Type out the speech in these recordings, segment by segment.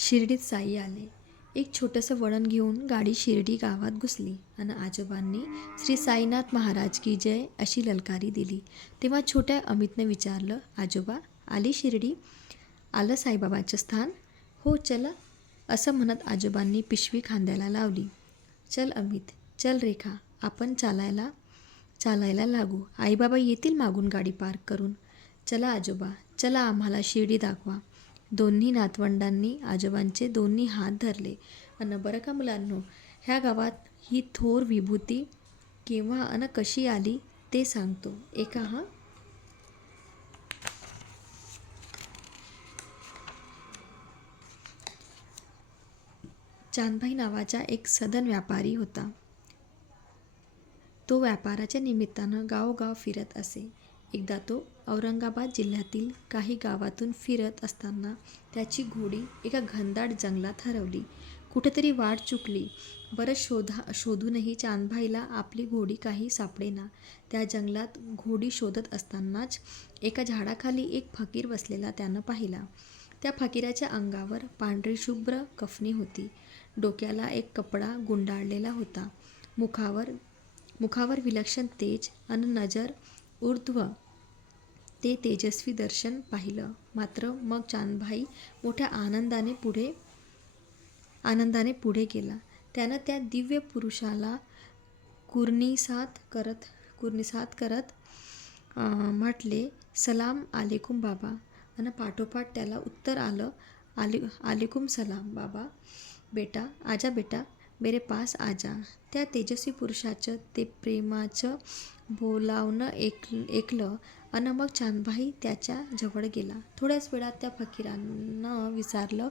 शिर्डीत साई आले. एक छोटंसं वळण घेऊन गाडी शिर्डी गावात घुसली आणि आजोबांनी श्री साईनाथ महाराज की जय अशी ललकारी दिली. तेव्हा छोट्या अमितनं विचारलं, आजोबा आली शिर्डी? आलं साईबाबांचं स्थान? हो चला, असं म्हणत आजोबांनी पिशवी खांद्याला लावली. चल अमित, चल रेखा, आपण चालायला लागू. आईबाबा येतील मागून गाडी पार्क करून. चला आजोबा, चला आम्हाला शिर्डी दाखवा. दोन्ही नातवंडांनी आजोबांचे दोन्ही हात धरले. अन बरं का मुलांनो, ह्या गावात ही थोर विभूती केव्हा अन कशी आली ते सांगतो एका चांदभाई नावाचा एक सधन व्यापारी होता. तो व्यापाराच्या निमित्तानं गावोगाव फिरत असे. एकदा तो औरंगाबाद जिल्ह्यातील काही गावातून फिरत असताना त्याची घोडी एका घनदाट जंगलात हरवली. कुठेतरी वाट चुकली. बरं शोधूनही चांदभाईला आपली घोडी काही सापडेना. त्या जंगलात घोडी शोधत असतानाच एका झाडाखाली एक फकीर बसलेला त्यानं पाहिला. त्या फकीराच्या अंगावर पांढरी शुभ्र कफनी होती. डोक्याला एक कपडा गुंडाळलेला होता. मुखावर विलक्षण तेज अन नजर ऊर्ध्व ते तेजस्वी दर्शन पाहिलं. मात्र मग चांदभाई मोठ्या आनंदाने पुढे गेला. त्यानं त्या दिव्य पुरुषाला कुर्निसात करत म्हटले, सलाम आलेकुम बाबा. आणि पाठोपाठ त्याला उत्तर आलं, आलेकुम सलाम बाबा. बेटा आजा, बेटा मेरे पास आजा. त्या तेजस्वी पुरुषाचं ते प्रेमाचं बोलावणं ऐकलं आणि मग चांदभाई त्याच्या जवळ गेला. थोड्याच वेळात त्या फकीरानं विचारलं,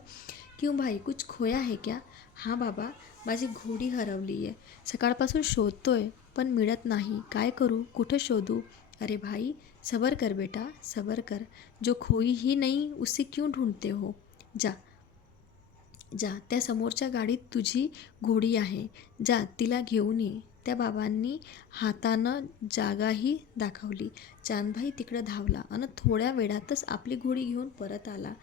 क्यों भाई, कुछ खोया है क्या? हां बाबा, माझी घोडी हरवली आहे. सकाळपासून शोधतोय पण मिळत नाही. काय करू, कुठं शोधू? अरे भाई सबर कर बेटा, सबर कर. जो खोई ही नहीं उसे क्यों ढूंढते हो? जा, त्या समोरच्या गाडीत तुझी घोडी आहे. जा, तिला घेऊन ये. त्या बाबांनी हातानं जागाही दाखवली. चांदभाई तिकडं धावला आणि थोड्या वेळातच आपली घोडी घेऊन परत आला.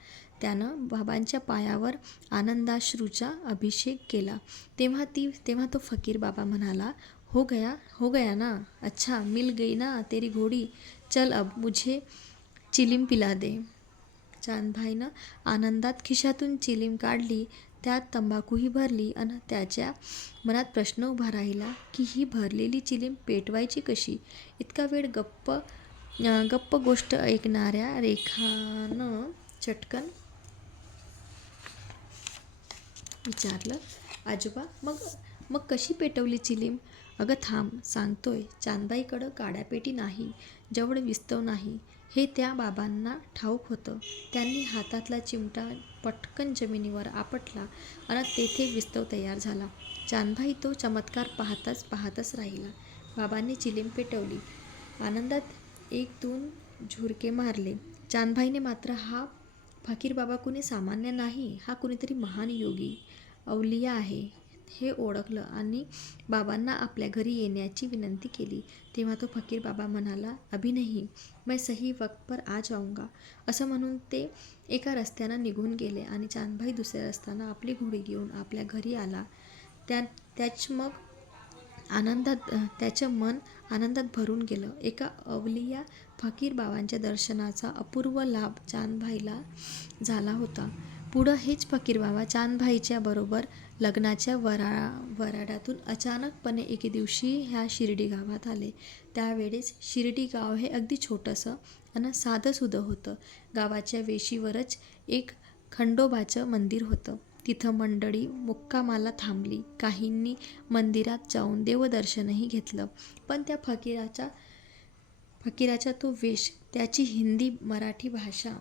त्यानं बाबांच्या पायावर आनंदाश्रूचा अभिषेक केला. तेव्हा तो फकीर बाबा म्हणाला, हो गया ना? अच्छा, मिल गई ना तेरी घोडी. चल अब मुझे चिलीम पिला दे. चांदभाईनं आनंदात खिशातून चिलीम काढली. त्यात तंबाखूही भरली आणि त्याच्या मनात प्रश्न उभा राहिला की ही भरलेली चिलीम पेटवायची कशी? इतका वेळ गप्प गोष्ट ऐकणाऱ्या रेखानं चटकन विचारलं, आजोबा मग कशी पेटवली चिलीम? अगं थांब, सांगतोय. चांदबाईकडं काड्यापेटी नाही, जवळ विस्तव नाही, हे त्या बाबांना ठाऊक होतं. त्यांनी हातातला चिमटा पटकन जमिनीवर आपटला आणि तेथे विस्तव तयार झाला. चांदभाई तो चमत्कार पाहतच राहिला. बाबांनी चिलीम पेटवली. आनंदात एक दोन झुरके मारले. चांदभाईने मात्र हा फकीर बाबा कुणी सामान्य नाही, हा कुणीतरी महान योगी, अवलिया आहे हे ओळखलं आणि बाबांना आपल्या घरी येण्याची विनंती केली. तेव्हा तो फकीर बाबा म्हणाला, अभी नहीं, मैं सही वक्त पर आ जाऊंगा. असं म्हणून ते एका रस्त्यानं निघून गेले आणि चांदभाई दुसऱ्या रस्त्यानं आपली घोडी घेऊन आपल्या घरी आला. त्याचं मन आनंदात भरून गेलं. एका अवलिया फकीर बाबांच्या दर्शनाचा अपूर्व लाभ चांदभाईला झाला होता. पुढं हेच फकीर बाबा चांदभाईच्या बरोबर लग्नाच्या वऱ्हाडातून अचानकपणे एके दिवशी ह्या शिर्डी गावात आले. त्यावेळेस शिर्डी गाव हे अगदी छोटंसं आणि साधंसुधं होतं. गावाच्या वेशीवरच एक खंडोबाचं मंदिर होतं. तिथं मंडळी मुक्कामाला थांबली. काहींनी मंदिरात जाऊन देवदर्शनही घेतलं. पण त्या फकीराचा तो वेश, त्याची हिंदी मराठी भाषा,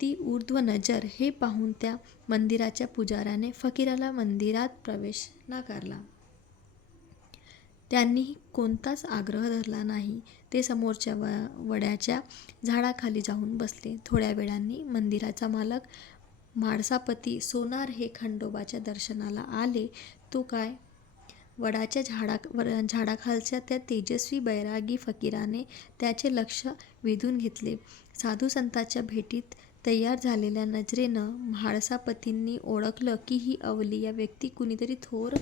ती ऊर्ध्व नजर हे पाहून त्या मंदिराच्या पुजाऱ्याने फकीराला मंदिरात प्रवेश नाकारला. त्यांनीही कोणताच आग्रह धरला नाही. ते समोरच्या वड्याच्या झाडाखाली जाऊन बसले. थोड्या वेळांनी मंदिराचा मालक म्हाळसापती सोनार हे खंडोबाच्या दर्शनाला आले. तो काय, वडाच्या झाडाखालच्या त्या तेजस्वी बैरागी फकीराने त्याचे लक्ष वेधून घेतले. साधू संतांच्या भेटीत तयार झालेल्या नजरेनं म्हाळसापतींनी ओळखलं की ही अवलिया व्यक्ती कुणीतरी थोर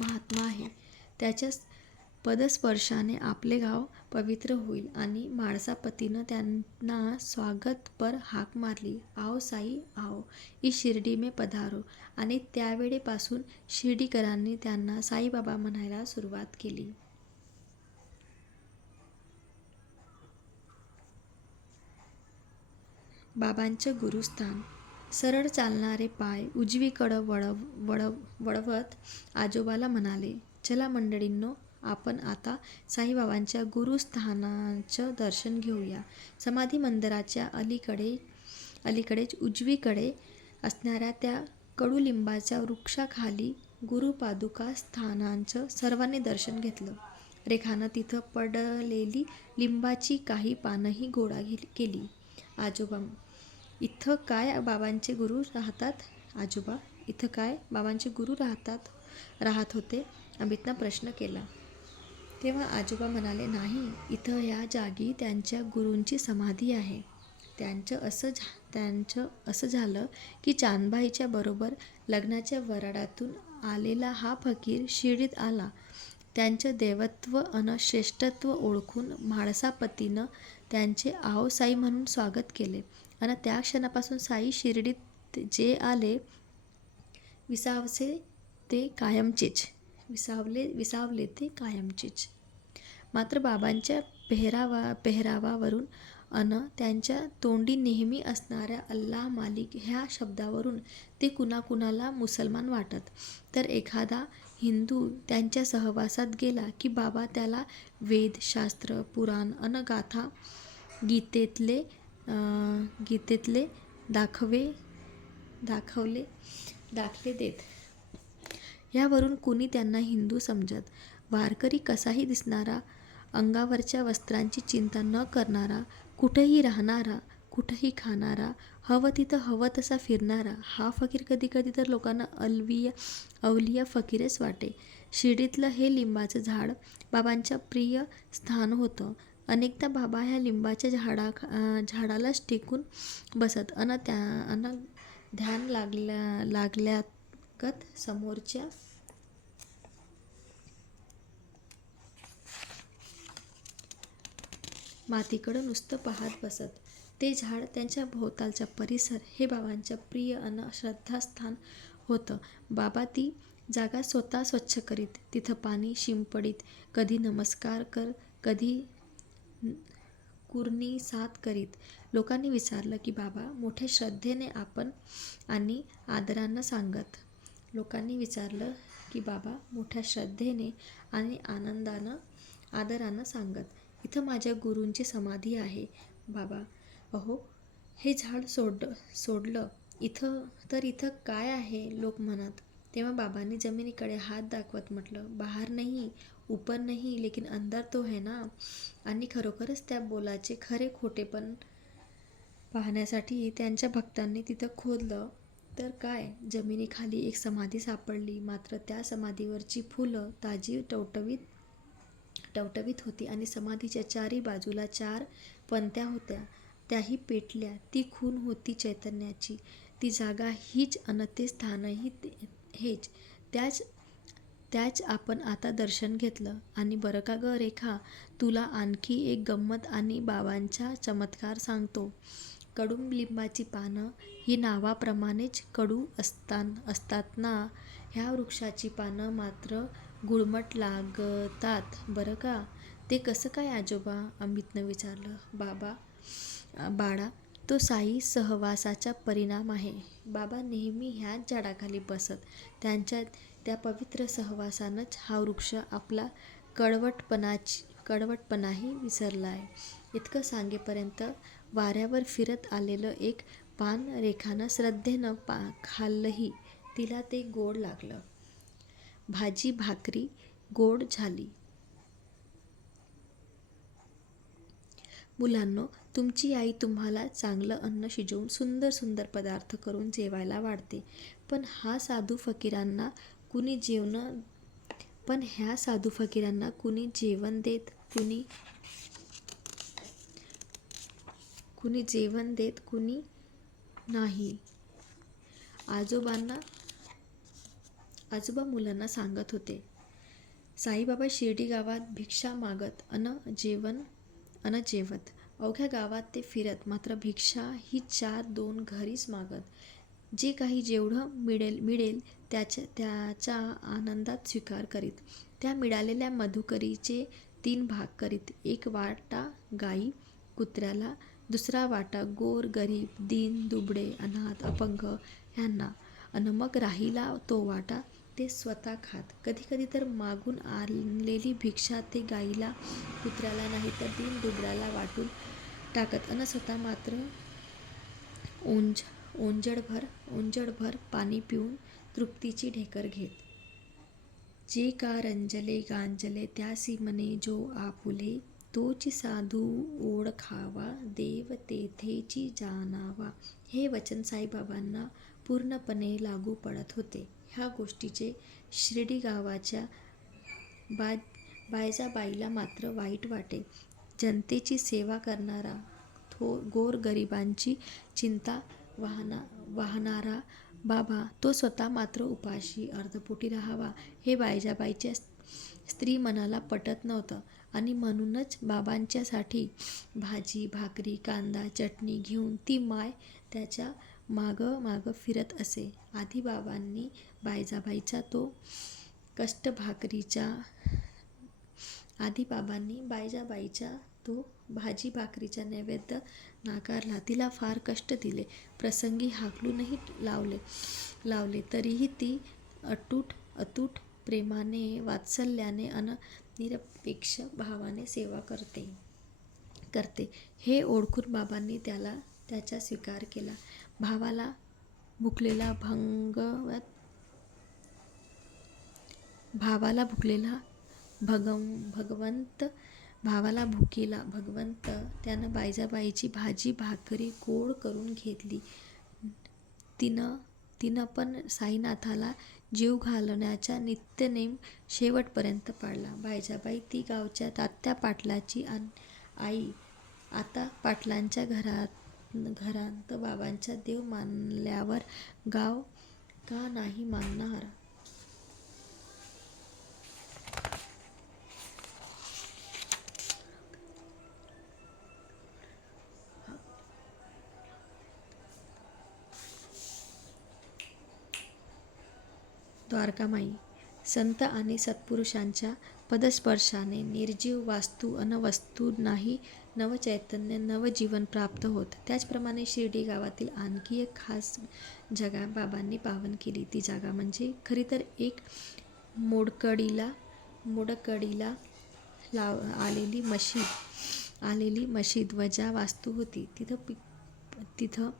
महात्मा आहे. त्याच्या पदस्पर्शाने आपले गाव पवित्र होईल. आणि म्हाळसापतीनं त्यांना स्वागतपर हाक मारली, आओ साई आओ, इस शिर्डी में पधारो. आणि त्यावेळेपासून शिर्डीकरांनी त्यांना साईबाबा म्हणायला सुरुवात केली. बाबांचं गुरुस्थान. सरळ चालणारे पाय उजवीकडं वळवत आजोबाला म्हणाले, चला मंडळींनो, आपण आता साईबाबांच्या गुरुस्थानाचं दर्शन घेऊया. समाधी मंदिराच्या अलीकडेच उजवीकडे असणाऱ्या त्या कडुलिंबाच्या वृक्षाखाली गुरुपादुका स्थानांचं सर्वांनी दर्शन घेतलं. रेखानं तिथं पडलेली लिंबाची काही पानंही गोळा केली. आजोबा, इथं काय बाबांचे गुरु राहतात? आजोबा, इथं काय बाबांचे गुरु राहत होते? अमितनं प्रश्न केला. तेव्हा आजोबा म्हणाले, नाही, इथं ह्या जागी त्यांच्या गुरूंची समाधी आहे. त्यांचं असं झालं की चांदबाईच्या बरोबर लग्नाच्या वऱ्हाडातून आलेला हा फकीर शिर्डीत आला. त्यांचं देवत्व अन श्रेष्ठत्व ओळखून म्हाळसापतीनं त्यांचे आओ साई म्हणून स्वागत केले. आणि त्या क्षणापासून साई शिर्डीत जे आले, विसावले ते कायमचेच. मात्र बाबांच्या पेहरावावरून अन त्यांच्या तोंडी नेहमी असणाऱ्या अल्लाह मालिक ह्या शब्दावरून ते कुणाकुणाला मुसलमान वाटत, तर एखादा हिंदू त्यांच्या सहवासात गेला की बाबा त्याला वेद, शास्त्र, पुराण अन गाथा, गीतेतले दाखले देत. ह्यावरून कुणी त्यांना हिंदू समजत. वारकरी कसाही दिसणारा, अंगावरच्या वस्त्रांची चिंता न करणारा, कुठंही राहणारा, कुठंही खाणारा, हवं तिथं हवं तसा फिरणारा हा फकीर कधी तर लोकांना अवलिया फकीरच वाटे. शिर्डीतलं हे लिंबाचं झाड बाबांचं प्रिय स्थान होतं. अनेकदा बाबा ह्या लिंबाच्या झाडालाच टेकून बसत अन ध्यान लागल्यागत समोरच्या मातीकडं नुसतं पाहत बसत. ते झाड, त्यांच्या भोवतालचा परिसर हे बाबांचं प्रिय अन श्रद्धास्थान होतं. बाबा ती जागा स्वतः स्वच्छ करीत, तिथं पाणी शिंपडीत, कधी नमस्कार कधी कुरणी-सात करीत. लोकांनी विचारलं की बाबा मोठ्या श्रद्धेने आणि आदरानं सांगत, इथं माझ्या गुरूंची समाधी आहे बाबा. अहो, हे झाड सोडलं तर इथं काय आहे लोक म्हणत. तेव्हा बाबांनी जमिनीकडे हात दाखवत म्हटलं, बाहर नहीं, ऊपर नहीं, लेकिन अंदर तो है ना. आणि खरोखरच त्या बोलाचे खरे खोटेपण पाहण्यासाठी त्यांच्या भक्तांनी तिथं खोदलं तर काय, जमिनीखाली एक समाधी सापडली. मात्र त्या समाधीवरची फुलं ताजी टवटवीत होती आणि समाधीच्या चारी बाजूला 4 पणत्या होत्या, त्याही पेटल्या. ती खूण होती चैतन्याची. ती जागा हीच अन ते स्थानही हेच. त्याच आपण आता दर्शन घेतलं. आणि बरं का गं रेखा, तुला आणखी एक गंमत आणि बाबांचा चमत्कार सांगतो. कडुलिंबाची पानं ही नावाप्रमाणेच कडू असतात ना, ह्या वृक्षाची पानं मात्र गुळमट लागतात बरं का. ते कसं काय आजोबा? अमितनं विचारलं. बाळा, तो साई सहवासाचा परिणाम आहे. बाबा नेहमी ह्याच झाडाखाली बसत. त्यांच्या त्या पवित्र सहवासानंच हा वृक्ष आपला कडवटपणाही विसरलाय. इतकं सांगेपर्यंत वाऱ्यावर फिरत आलेलं एक पान रेखानं श्रद्धेनं खाल्लंही. तिला ते गोड लागलं. भाजी भाकरी गोड झाली. मुलांनो, तुमची आई तुम्हाला चांगलं अन्न शिजवून सुंदर पदार्थ करून जेवायला वाढते. पण ह्या साधू फकीरांना कुणी जेवण देत, कुणी जेवण देत, कुणी नाही. आजोबा मुलांना सांगत होते, साईबाबा शिर्डी गावात भिक्षा मागत अन जेवत. अवघ्या गावात ते फिरत, मात्र भिक्षा ही 4-2 घरीच मागत. जे काही जेवढं मिळेल त्याचा आनंदात स्वीकार करीत. त्या मिळालेल्या मधुकरीचे 3 भाग करीत. 1 वाटा गाई कुत्र्याला, दुसरा वाटा गोर गरीब, दीन दुबळे, अनाथ अपंग ह्यांना, अन मग राहिला तो वाटा ते स्वतः खात. कधी कधी तर मागून आणलेली भिक्षा ते गाईला कुत्र्याला नाही तर दीन दुबळ्याला वाटून टाकत अन स्वतः मात्र ओंजळभर पाणी पिऊन तृप्तीची ढेकर घेत. जे का रंजले गांजले त्यासी मने जो आपुले, तोची साधू ओळखावा देव तेथेची जाणावा. हे वचन साईबाबांना पूर्णपणे लागू पडत होते. ह्या गोष्टीचे शिर्डी गावाच्या बायजाबाईला मात्र वाईट वाटे. जनतेची सेवा करणारा, गोरगरिबांची चिंता वाहणारा बाबा, तो स्वतः मात्र उपाशी अर्धपोटी राहावा, हे बायजाबाईच्या स्त्री मनाला पटत नव्हतं. आणि म्हणूनच बाबांच्यासाठी भाजी भाकरी कांदा चटणी घेऊन ती माय त्याच्या मागं फिरत असे. आधी बाबांनी बायजाबाईचा तो भाजी भाकरीचा नैवेद्य नाकारला. तिला फार कष्ट दिले, प्रसंगी हाकलूनही लावले, तरीही ती अतूट प्रेमाने, वात्सल्याने अन निरपेक्ष भावाने सेवा करते. हे ओळखून बाबांनी त्याचा स्वीकार केला. भावाला भुकेला भगवंत त्यानं बायजाबाईची भाजी भाकरी गोड करून घेतली. तिनं पण साईनाथाला जीव घालण्याचा नित्यनेम शेवटपर्यंत पाळला. बायजाबाई ती गावच्या तात्या पाटलाची आई. आता पाटलांच्या घरात बाबांचा देव मानल्यावर गाव का नाही मानणार. द्वारकामाई. संत आणि सत्पुरुषांच्या पदस्पर्शाने निर्जीव वास्तू अन वस्तूंनाही नवचैतन्य नवजीवन प्राप्त होत. त्याचप्रमाणे शिर्डी गावातील आणखी एक खास जागा बाबांनी पावन केली. ती जागा म्हणजे खरी तर एक मोडकळीला आलेली मशीद वजा वास्तू होती. तिथं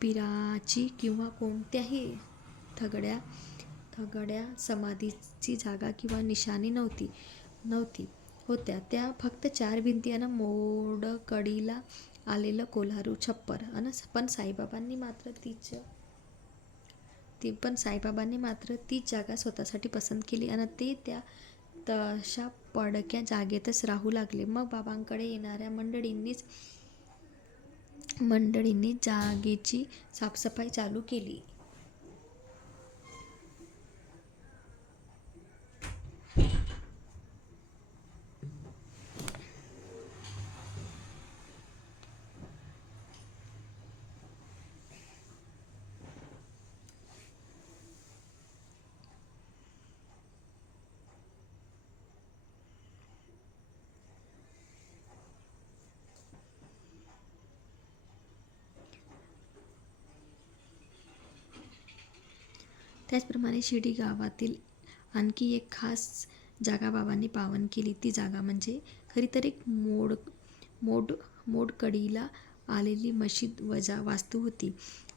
पिराची किंवा कोणत्याही थगड्या समाधीची जागा किंवा निशाणी नव्हती होत्या. त्या फक्त 4 भिंती अन मोडकळीला आलेलं कोल्हारू छप्पर. पण साईबाबांनी मात्र तीच जागा स्वतःसाठी पसंत केली आणि ते त्या तशा पडक्या जागेतच राहू लागले. मग बाबांकडे येणाऱ्या मंडळींनी जागेची साफसफाई चालू केली. त्याचप्रमाणे शिर्डी गावातील आणखी एक खास जागा बाबांनी पावन केली. ती जागा म्हणजे खरी तर एक मोडकळीला आलेली मशीद वजा वास्तू होती.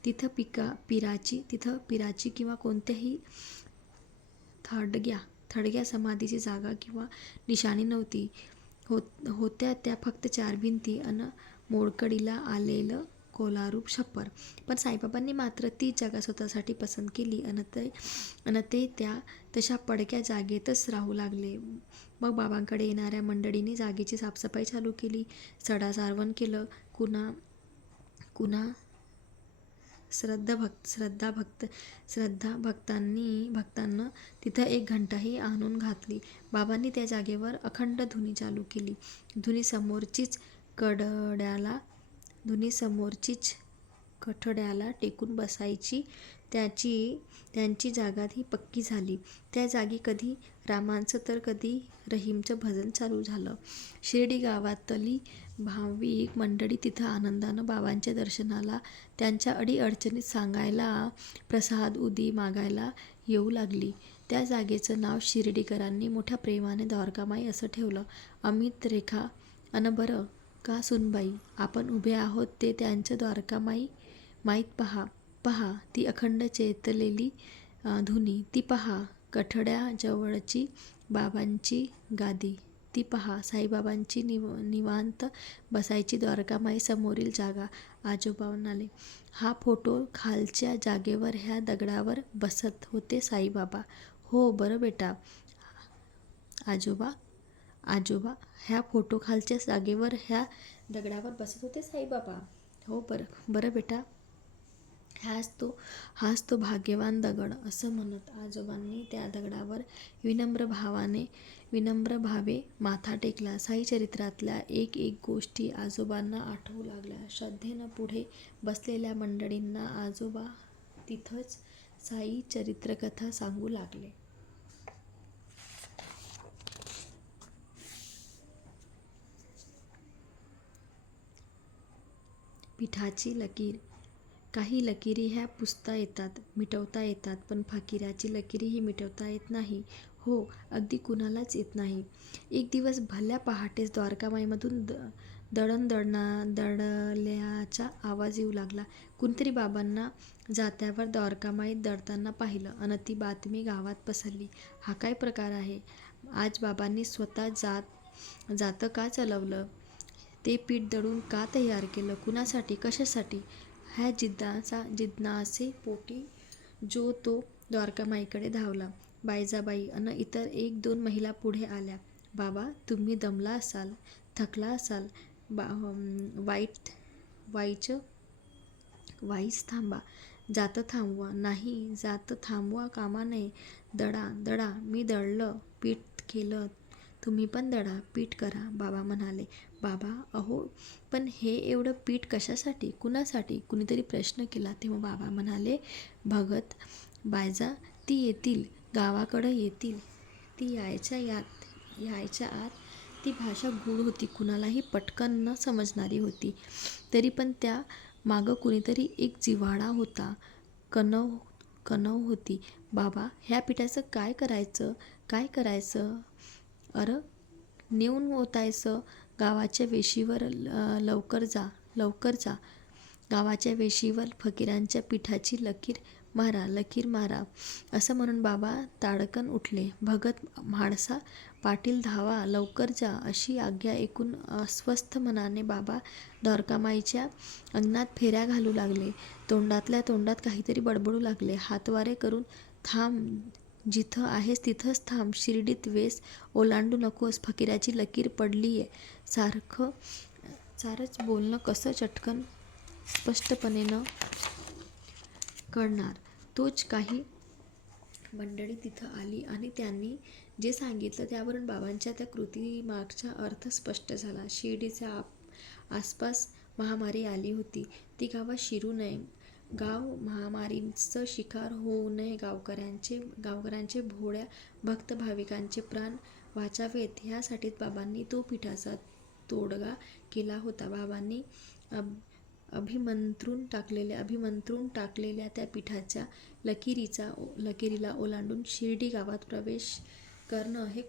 तिथं पिराची किंवा कोणत्याही थडग्या समाधीची जागा किंवा निशाणी नव्हती होत्या. त्या फक्त 4 भिंती अन मोडकळीला आलेलं कोलारू छप्पर. पण साईबाबांनी मात्र तीच जागा स्वतःसाठी पसंत केली अन ते त्या तशा पडक्या जागेतच राहू लागले. मग बाबांकडे येणाऱ्या मंडळींनी जागेची साफसफाई चालू केली. सडा सारवण केलं. कुणा भक्तांना तिथं एक घंटाही आणून घातली. बाबांनी त्या जागेवर अखंड धुनी चालू केली. धुनी समोरचीच कठड्याला टेकून बसायची. त्यांची जागा ही पक्की झाली. त्या जागी कधी रामाचं तर कधी रहीमचं भजन चालू झालं. शिर्डी गावातली भाविक मंडळी तिथं आनंदानं बाबांच्या दर्शनाला, त्यांच्या अडीअडचणी सांगायला, प्रसाद उदी मागायला येऊ लागली. त्या जागेचं नाव शिर्डीकरांनी मोठ्या प्रेमाने द्वारकामाई असं ठेवलं. अमित, रेखा अन बरं का सुनबाई, आपण उभे आहोत ते त्यांचं द्वारकामाईत पहा ती अखंड चेतलेली धुनी, ती पहा कठड्याजवळची बाबांची गादी, ती पहा साईबाबांची निवांत बसायची द्वारकामाई समोरील जागा. आजोबा म्हणाले, हा फोटो खालच्या जागेवर ह्या दगडावर बसत होते साईबाबा. हो बरं बेटा. आजोबा ह्या फोटो खालच्या जागेवर ह्या दगडावर बसत होते साईबाबा. हो बरं बेटा. हाच तो भाग्यवान दगड, असं म्हणत आजोबांनी त्या दगडावर विनम्र भावे माथा टेकला. साई चरित्रातल्या एक गोष्टी आजोबांना आठवू लागल्या. श्रद्धेनं पुढे बसलेल्या मंडळींना आजोबा तिथंच साई चरित्रकथा सांगू लागले. पिठाची लकीर. काही लकिरी ह्या पुसता येतात, मिटवता येतात, पण फकिराची लकीरही मिटवता येत नाही. हो, अगदी कुणालाच येत नाही. एक दिवस भल्या पहाटेस द्वारकामाईमधून दळल्याचा आवाज येऊ लागला. कुणीतरी बाबांना जात्यावर द्वारकामाईत दळताना पाहिलं अन ती बातमी गावात पसरली. हा काय प्रकार आहे? आज बाबांनी स्वतः जातं का चालवलं? ते पीठ दळून का तयार केलं? कुणासाठी? कशासाठी? ह्या जिज्ञासे पोटी जो तो द्वारकामाईकडे धावला. बायजाबाई अन इतर 1-2 महिला पुढे आल्या. बाबा, तुम्ही दमला असाल, थकला असाल, वाईच थांबा. जातं थांबवा. नाही, जातं थांबवा कामा नये. दळा. मी दळलं, पीठ केलं, तुम्ही पण दळा, पीठ करा. बाबा म्हणाले. बाबा, अहो, पण हे एवढं पीठ कशासाठी? कुणासाठी? कुणीतरी प्रश्न केला. तेव्हा बाबा म्हणाले, भगत बायजा, ती येतील, गावाकडं येतील. ती यायच्या आत ती भाषा गूढ होती, कुणालाही पटकन न समजणारी होती. तरी पण त्या मागं कुणीतरी एक जिव्हाळा होता, कणव होती. बाबा, ह्या पिठाचं काय करायचं? नेऊन ओतायचं गावाच्या वेशीवर. लवकर जा. गावाच्या वेशीवर फकीरांच्या पिठाची लकीर मारा. असं म्हणून बाबा ताडकन उठले. भगत म्हाळसा, पाटील धावा, लवकर जा, अशी आज्ञा ऐकून अस्वस्थ मनाने बाबा द्वारकामाईच्या अंगणात फेऱ्या घालू लागले. तोंडातल्या तोंडात काहीतरी बडबडू लागले. हातवारे करून, थांब, जिथं आहेस तिथंच थांब. शिर्डीत वेस ओलांडू नकोस. फकीराची लकीर पडलीये. सारंच बोलणं कसं चटकन स्पष्टपणे न कळणार. तोच काही मंडळी तिथं आली आणि त्यांनी जे सांगितलं त्यावरून बाबांच्या त्या कृतीमागचा अर्थ स्पष्ट झाला. शिर्डीच्या आसपास महामारी आली होती. ती गावात शिरू नये, गाव महामारीचं शिकार होऊ नये, गावकऱ्यांचे, भोळ्या भक्त भाविकांचे प्राण वाचावेत, ह्यासाठीच बाबांनी तो पिठाचा तोडगा केला होता. बाबांनी अभिमंत्रून टाकलेल्या त्या पिठाच्या लकीरीला ओलांडून शिर्डी गावात प्रवेश करणं हे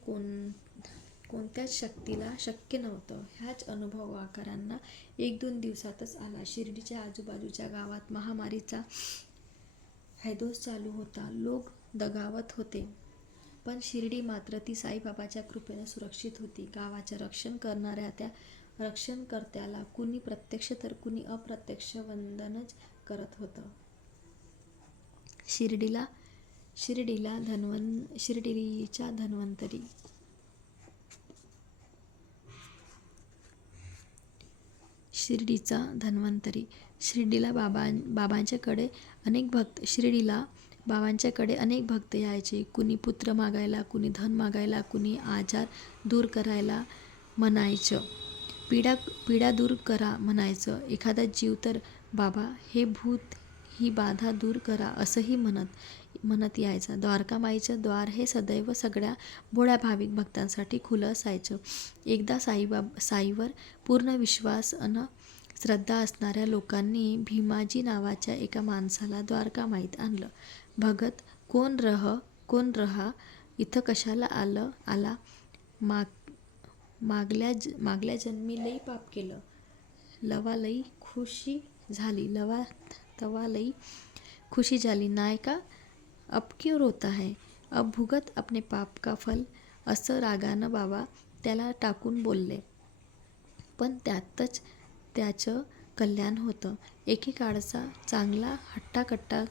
कोणत्याच शक्तीला शक्य नव्हतं. हाच अनुभव गावकऱ्यांना 1-2 दिवसातच आला. शिर्डीच्या आजूबाजूच्या गावात महामारीचा हैदोस चालू होता. लोक दगावत होते, पण शिर्डी मात्र ती साईबाबाच्या कृपेनं सुरक्षित होती. गावाचं रक्षण करणाऱ्या त्या रक्षणकर्त्याला कुणी प्रत्यक्ष तर कुणी अप्रत्यक्ष वंदनच करत होतं. शिर्डीच्या शिर्डीचा धन्वंतरी. शिर्डीला बाबांच्याकडे अनेक भक्त यायचे. कुणी पुत्र मागायला, कुणी धन मागायला, कुणी आजार दूर करायला म्हणायचं. पीडा दूर करा म्हणायचं. एखादा जीव तर बाबा हे भूत ही बाधा दूर करा असंही म्हणत यायचा. द्वारकामाईचं द्वार हे सदैव सगळ्या भोळ्या भाविक भक्तांसाठी खुलं असायचं. एकदा साईवर पूर्ण विश्वास अन श्रद्धा असणाऱ्या लोकांनी भीमाजी नावाच्या एका माणसाला द्वारकामाईत आणलं. भगत कोण रहा इथं कशाला आला? मागल्या जन्मी लई पाप केलं. लवा लई खुशी झाली नाय का? अब क्यों रोता है? अब भुगत अपने पाप का फल, असं रागानं बाबा त्याला टाकून बोलले. पण त्यातच त्याचं कल्याण होतं. एकेकाळचा चांगला हट्टाकट्टा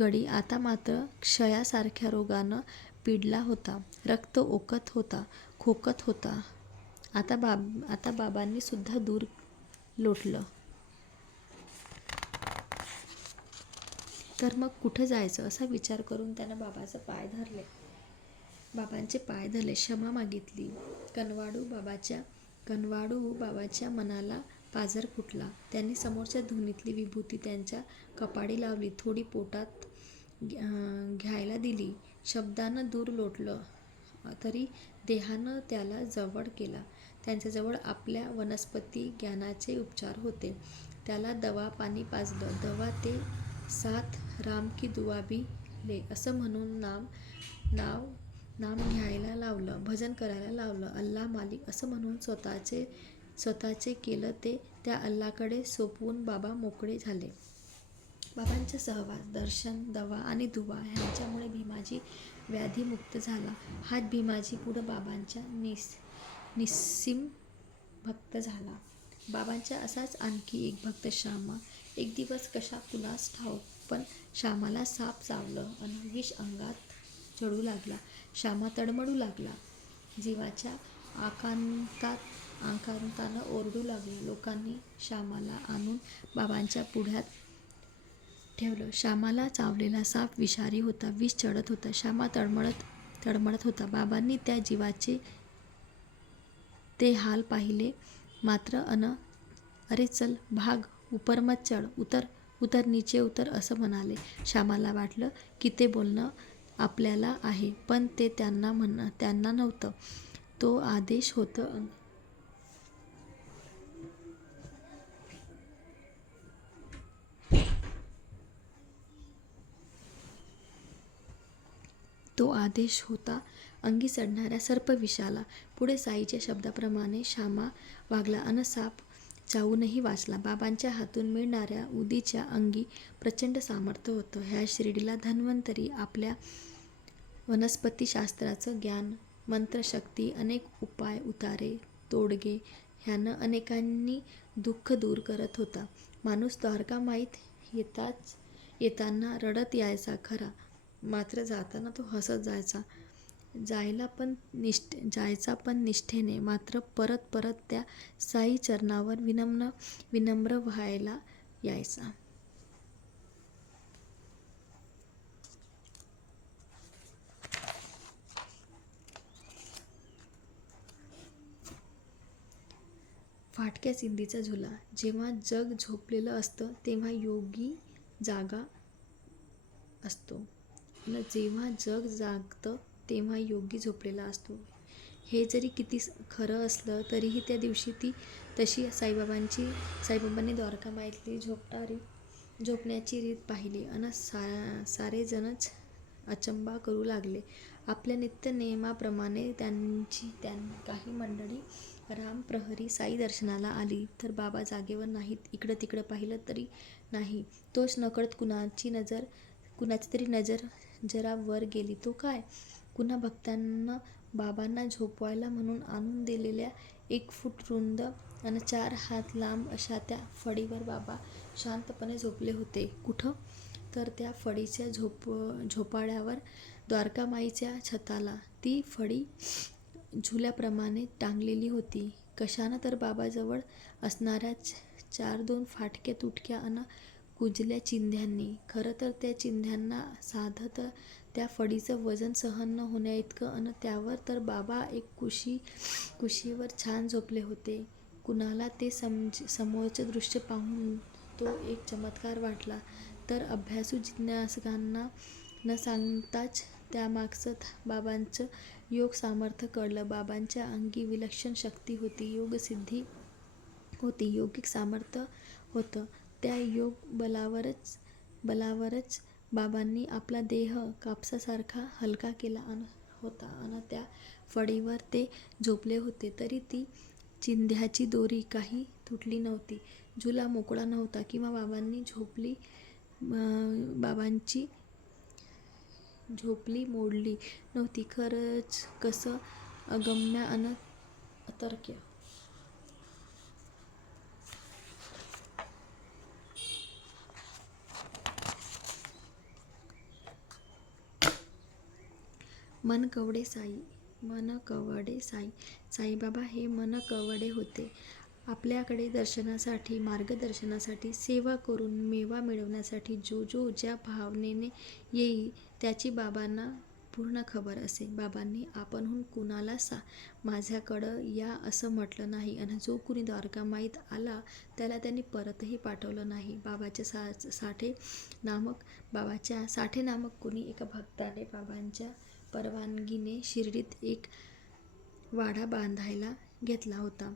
गडी आता मात्र क्षयासारख्या रोगानं पिडला होता. रक्त खोकत होता. आता बाबांनी सुद्धा दूर लोटलं. तर मग कुठं जायचं असा विचार करून त्यानं बाबांचे पाय धरले. क्षमा मागितली. कनवाडू बाबाच्या मनाला पाझर फुटला. त्यांनी समोरच्या धुनीतली विभूती त्यांच्या कपाळी लावली. थोडी पोटात घ्यायला दिली. शब्दानं दूर लोटलं तरी देहानं त्याला जवळ केला. त्यांच्याजवळ आपल्या वनस्पती ज्ञानाचे उपचार होते. त्याला दवा पाणी पाजलं. दवा ते साथ राम की दुआ भी ले असं म्हणून नाम घ्यायला लावलं. भजन करायला लावलं. अल्ला मालिक असं म्हणून स्वतःचे केलं ते त्या अल्लाकडे सोपवून बाबा मोकळे झाले. बाबांचा सहवास, दर्शन, दवा आणि दुवा ह्यांच्यामुळे भीमाजी व्याधीमुक्त झाला. हाच भीमाजी पुढं बाबांचा निस्सीम भक्त झाला. बाबांचा असाच आणखी एक भक्त श्यामा. एक दिवस कशा कुणास ठाऊक पण श्यामाला साप चावलं अन विष अंगात चढू लागला. श्यामा तडमडू लागला. जीवाच्या आकांतानं ओरडू लागला. लोकांनी श्यामाला आणून बाबांच्या पुढ्यात ठेवलं. श्यामाला चावलेला साप विषारी होता. विष चढत होता. श्यामा तडमडत होता. बाबांनी त्या जीवाचे ते हाल पाहिले मात्र अरे चल भाग, ऊपर मत चढ, उतर नीचे उतर असं म्हणाले. श्यामाला वाटलं की ते बोलणं आपल्याला आहे, पण ते त्यांना नव्हतं. तो आदेश होता अंगी चढणाऱ्या सर्पविषाला. पुढे साईच्या शब्दाप्रमाणे श्यामा वागला अन साप चावूनही वाचला. बाबांच्या हातून मिळणाऱ्या उदीच्या अंगी प्रचंड सामर्थ्य होतं. ह्या शिर्डीला धन्वंतरी आपल्या वनस्पतीशास्त्राचं ज्ञान, मंत्रशक्ती, अनेक उपाय, उतारे, तोडगे ह्यानं अनेकांनी दुःख दूर करत होता. माणूस द्वारकामाईत येताना रडत यायचा खरा, मात्र जाताना तो हसत जायचा. जायचा पण निष्ठेने, मात्र परत त्या साई चरणावर विनम्र व्हायला यायचा. फाटक्या चिंधीचा झुला. जेव्हा जग झोपलेलं असतं तेव्हा योगी जागा असतो न जेव्हा जग जागतं तेव्हा योगी झोपलेला असतो. हे जरी किती खरं असलं तरीही त्या दिवशी तशी साईबाबांनी द्वारकामाईतली झोपण्याची रीत पाहिली अन सारेजणच अचंबा करू लागले. आपल्या नित्यनेमाप्रमाणे काही मंडळी रामप्रहरी साई दर्शनाला आली तर बाबा जागेवर नाहीत. इकडं तिकडं पाहिलं तरी नाही. तोच नकळत कुणाची तरी नजर जरा वर गेली. तो काय? कुणा भक्तानं बाबांना झोपवायला म्हणून आणून दिलेल्या 1 फूट रुंद अन 4 हात लांब अशा त्या फळीवर बाबा शांतपणे झोपले होते. कुठं? तर त्या फळीच्या झोपाळ्यावर, द्वारकामाईच्या छताला. ती फळी झुल्याप्रमाणे टांगलेली होती. कशानं तर बाबाजवळ असणाऱ्या 4-2 फाटक्या तुटक्या अन कुजल्या चिंध्यांनी. खरं तर त्या चिंध्यांना साधं त्या फडीचं वजन सहन न होण्याइतकं अन त्यावर तर बाबा एक कुशीवर छान झोपले होते. कुणाला ते समोरचं दृश्य पाहून तो एक चमत्कार वाटला तर अभ्यासू जिज्ञासकांना न सांगताच त्यामागचं बाबांचं योग सामर्थ्य कळलं. बाबांच्या अंगी विलक्षण शक्ती होती, योगसिद्धी होती, योगिक सामर्थ्य होतं. त्या योग बलावरच बाबांनी आपला देह कापसासारखा हलका केला होता अन त्या फडीवर ते झोपले होते. तरी ती चिंध्याची दोरी काही तुटली नव्हती, झुला मोकळा नव्हता किंवा बाबांची झोपली मोडली नव्हती. खरंच कसं अगम्य अन अतर्क्य. मनकवडे साई. साईबाबा हे मनकवडे होते. आपल्याकडे दर्शनासाठी, मार्गदर्शनासाठी, सेवा करून मेवा मिळवण्यासाठी जो ज्या भावनेने येई त्याची बाबांना पूर्ण खबर असे. बाबांनी आपणहून कुणाला माझ्याकडं या असं म्हटलं नाही अन जो कुणी द्वारकामाईत आला त्याला त्यांनी परतही पाठवलं नाही. बाबाच्या साठे नामक कुणी एका भक्ताने बाबांच्या परवानगीने शिर्डीत एक वाडा बांधायला घेतला होता.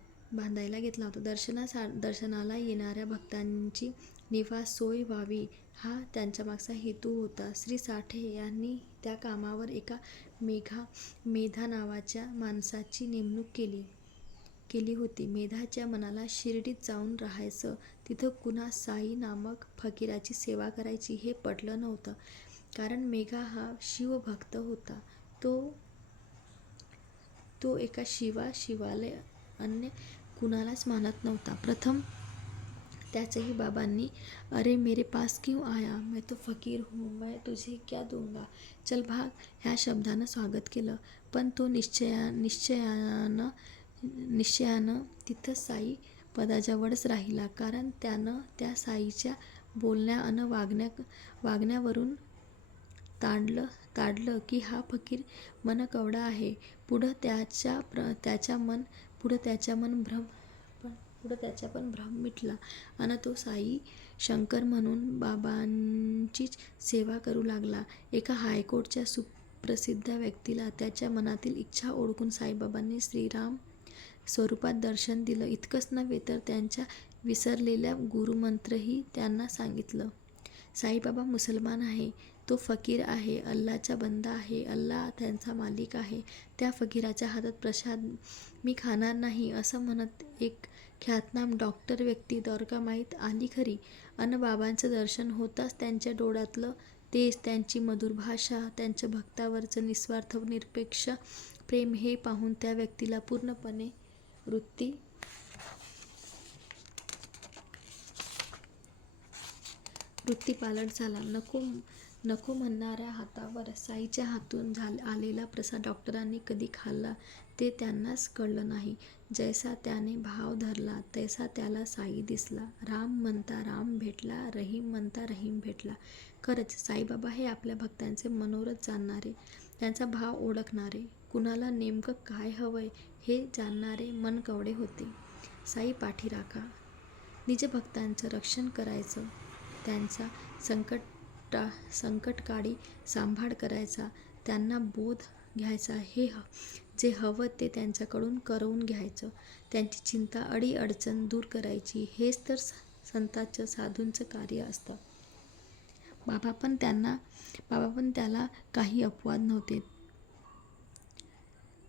दर्शनाला येणाऱ्या भक्तांची निवास सोय व्हावी हा त्यांच्यामागचा हेतू होता. श्री साठे यांनी त्या कामावर एका मेधा नावाच्या माणसाची नेमणूक केली होती. मेधाच्या मनाला शिर्डीत जाऊन राहायचं, तिथं पुन्हा साई नामक फकीराची सेवा करायची हे पटलं नव्हतं. कारण मेघा हा शिवभक्त होता. तो एका शिवाले अन्य कुणालाच मानत नव्हता. प्रथम त्याचंही बाबांनी अरे मेरे पास क्यों आया, मैं तो फकीर हूँ, मैं तुझे क्या दूंगा, चल भाग ह्या शब्दानं स्वागत केलं. पण तो निश्चयानं तिथं साई पदाजवळच राहिला. कारण त्यानं त्या साईच्या बोलण्या अन वागण्यावरून ताडलं की हा फकीर मनकवडा आहे. पुढं त्याचा पण भ्रम मिटला अन तो साई शंकर म्हणून बाबांचीच सेवा करू लागला. एका हायकोर्टाच्या सुप्रसिद्ध व्यक्तीला त्याच्या मनातील इच्छा ओळखून साईबाबांनी श्रीराम स्वरूपात दर्शन दिलं. इतकंच नव्हे तर त्यांच्या विसरलेला गुरुमंत्रही त्यांना सांगितलं. साईबाबा मुसलमान आहे, तो फकीर आहे, अल्लाचा बंदा आहे, अल्ला त्याचा मालिक आहे. त्या फकीराच्या हातात प्रसाद मी खाणार नाही असं म्हणत एक ख्यातनाम डॉक्टर व्यक्ती द्वारकामाईत आली खरी, अन बाबांचं दर्शन होताच त्यांच्या डोळ्यातलं तेज, त्यांची मधुर भाषा, त्यांचं भक्तावरचं निस्वार्थ व निरपेक्ष प्रेम हे पाहून त्या व्यक्तीला पूर्णपणे वृत्तीपालट झाला. नको म्हणणाऱ्या हातावर साईच्या हातून आलेला प्रसाद डॉक्टरांनी कधी खाल्ला ते त्यांनाच कळलं नाही. जैसा त्याने भाव धरला तैसा त्याला साई दिसला. राम म्हणता राम भेटला, रहीम म्हणता रहीम भेटला. खरंच साईबाबा हे आपल्या भक्तांचे मनोरथ जाणणारे, त्यांचा भाव ओळखणारे, कुणाला नेमकं काय हवंय हे जाणणारे मनकवडे होते. साई पाठीराखा, निज भक्तांचं रक्षण करायचं, त्यांचा संकटकाळी सांभाळ करायचा, त्यांना बोध घ्यायचा, जे हवं ते त्यांच्याकडून करवून घ्यायचं, त्यांची चिंता अडीअडचण दूर करायची, हेच तर संतांचं साधूंचं कार्य असतं. बाबा पण त्याला काही अपवाद नव्हते.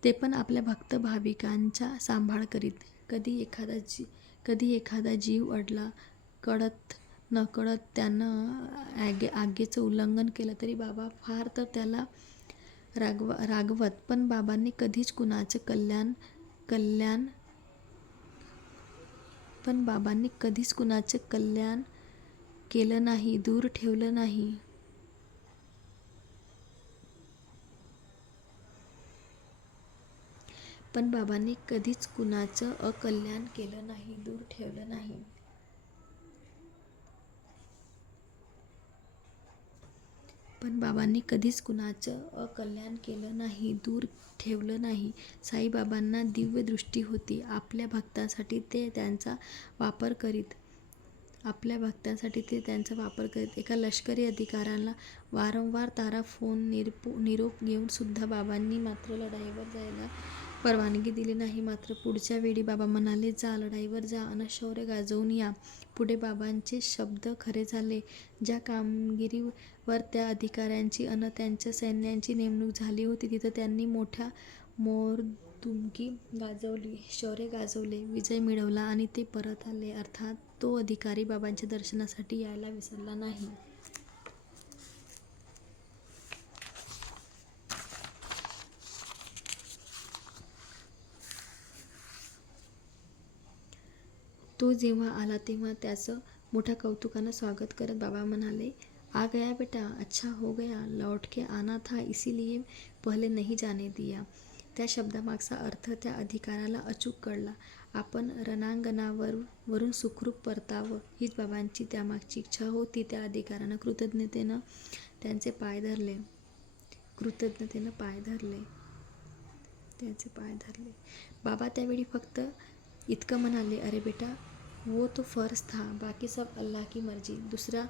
ते पण आपल्या भक्त भाविकांचा सांभाळ करीत. कधी एखादा जीव अडला, कळत नकळत त्यानं आज्ञेचं उल्लंघन केलं तरी बाबा फार तर त्याला रागवत. पण बाबांनी कधीच कुणाचं कल्याण केलं नाही, दूर ठेवलं नाही. पण बाबांनी कधीच कुणाचं अकल्याण केलं नाही, दूर ठेवलं नाही. पण बाबांनी कधीच कुणाचं अकल्याण केलं नाही, दूर ठेवलं नाही. साईबाबांना दिव्य दृष्टी होती. आपल्या भक्तांसाठी ते त्यांचा वापर करीत. एका लष्करी अधिकाऱ्याला वारंवार तारा फोन निरोप घेऊन सुद्धा बाबांनी मात्र लढाईवर जायला परवानगी दिली नाही. मात्र पुढच्या वेळी बाबा म्हणाले, जा, लढाईवर जा अन शौर्य गाजवून या. पुढे बाबांचे शब्द खरे झाले. ज्या कामगिरीवर त्या अधिकाऱ्याची अन त्यांच्या सैन्याची नेमणूक झाली होती, तिथं त्यांनी मोठ्या मोरदुमकी गाजवली, शौर्य गाजवले, विजय मिळवला आणि ते परत आले. अर्थात तो अधिकारी बाबांच्या दर्शनासाठी यायला विसरला नाही. तो जेव्हा आला तेव्हा त्याचं मोठ्या कौतुकानं स्वागत करत बाबा म्हणाले, आ गया बेटा, अच्छा हो गया, लौट के आना था, इसीलिए पहले नहीं जाने दिया. त्या शब्दामागचा अर्थ त्या अधिकाऱ्याला अचूक कळला. आपण रणांगणावरून सुखरूप परतावं हीच बाबांची त्यामागची इच्छा होती. त्या अधिकाऱ्यानं कृतज्ञतेनं त्यांचे पाय धरले. बाबा त्यावेळी फक्त इतकं म्हणाले, अरे बेटा, वो तो फर्ज था, बाकी सब अल्लाह की मर्जी. दुसरा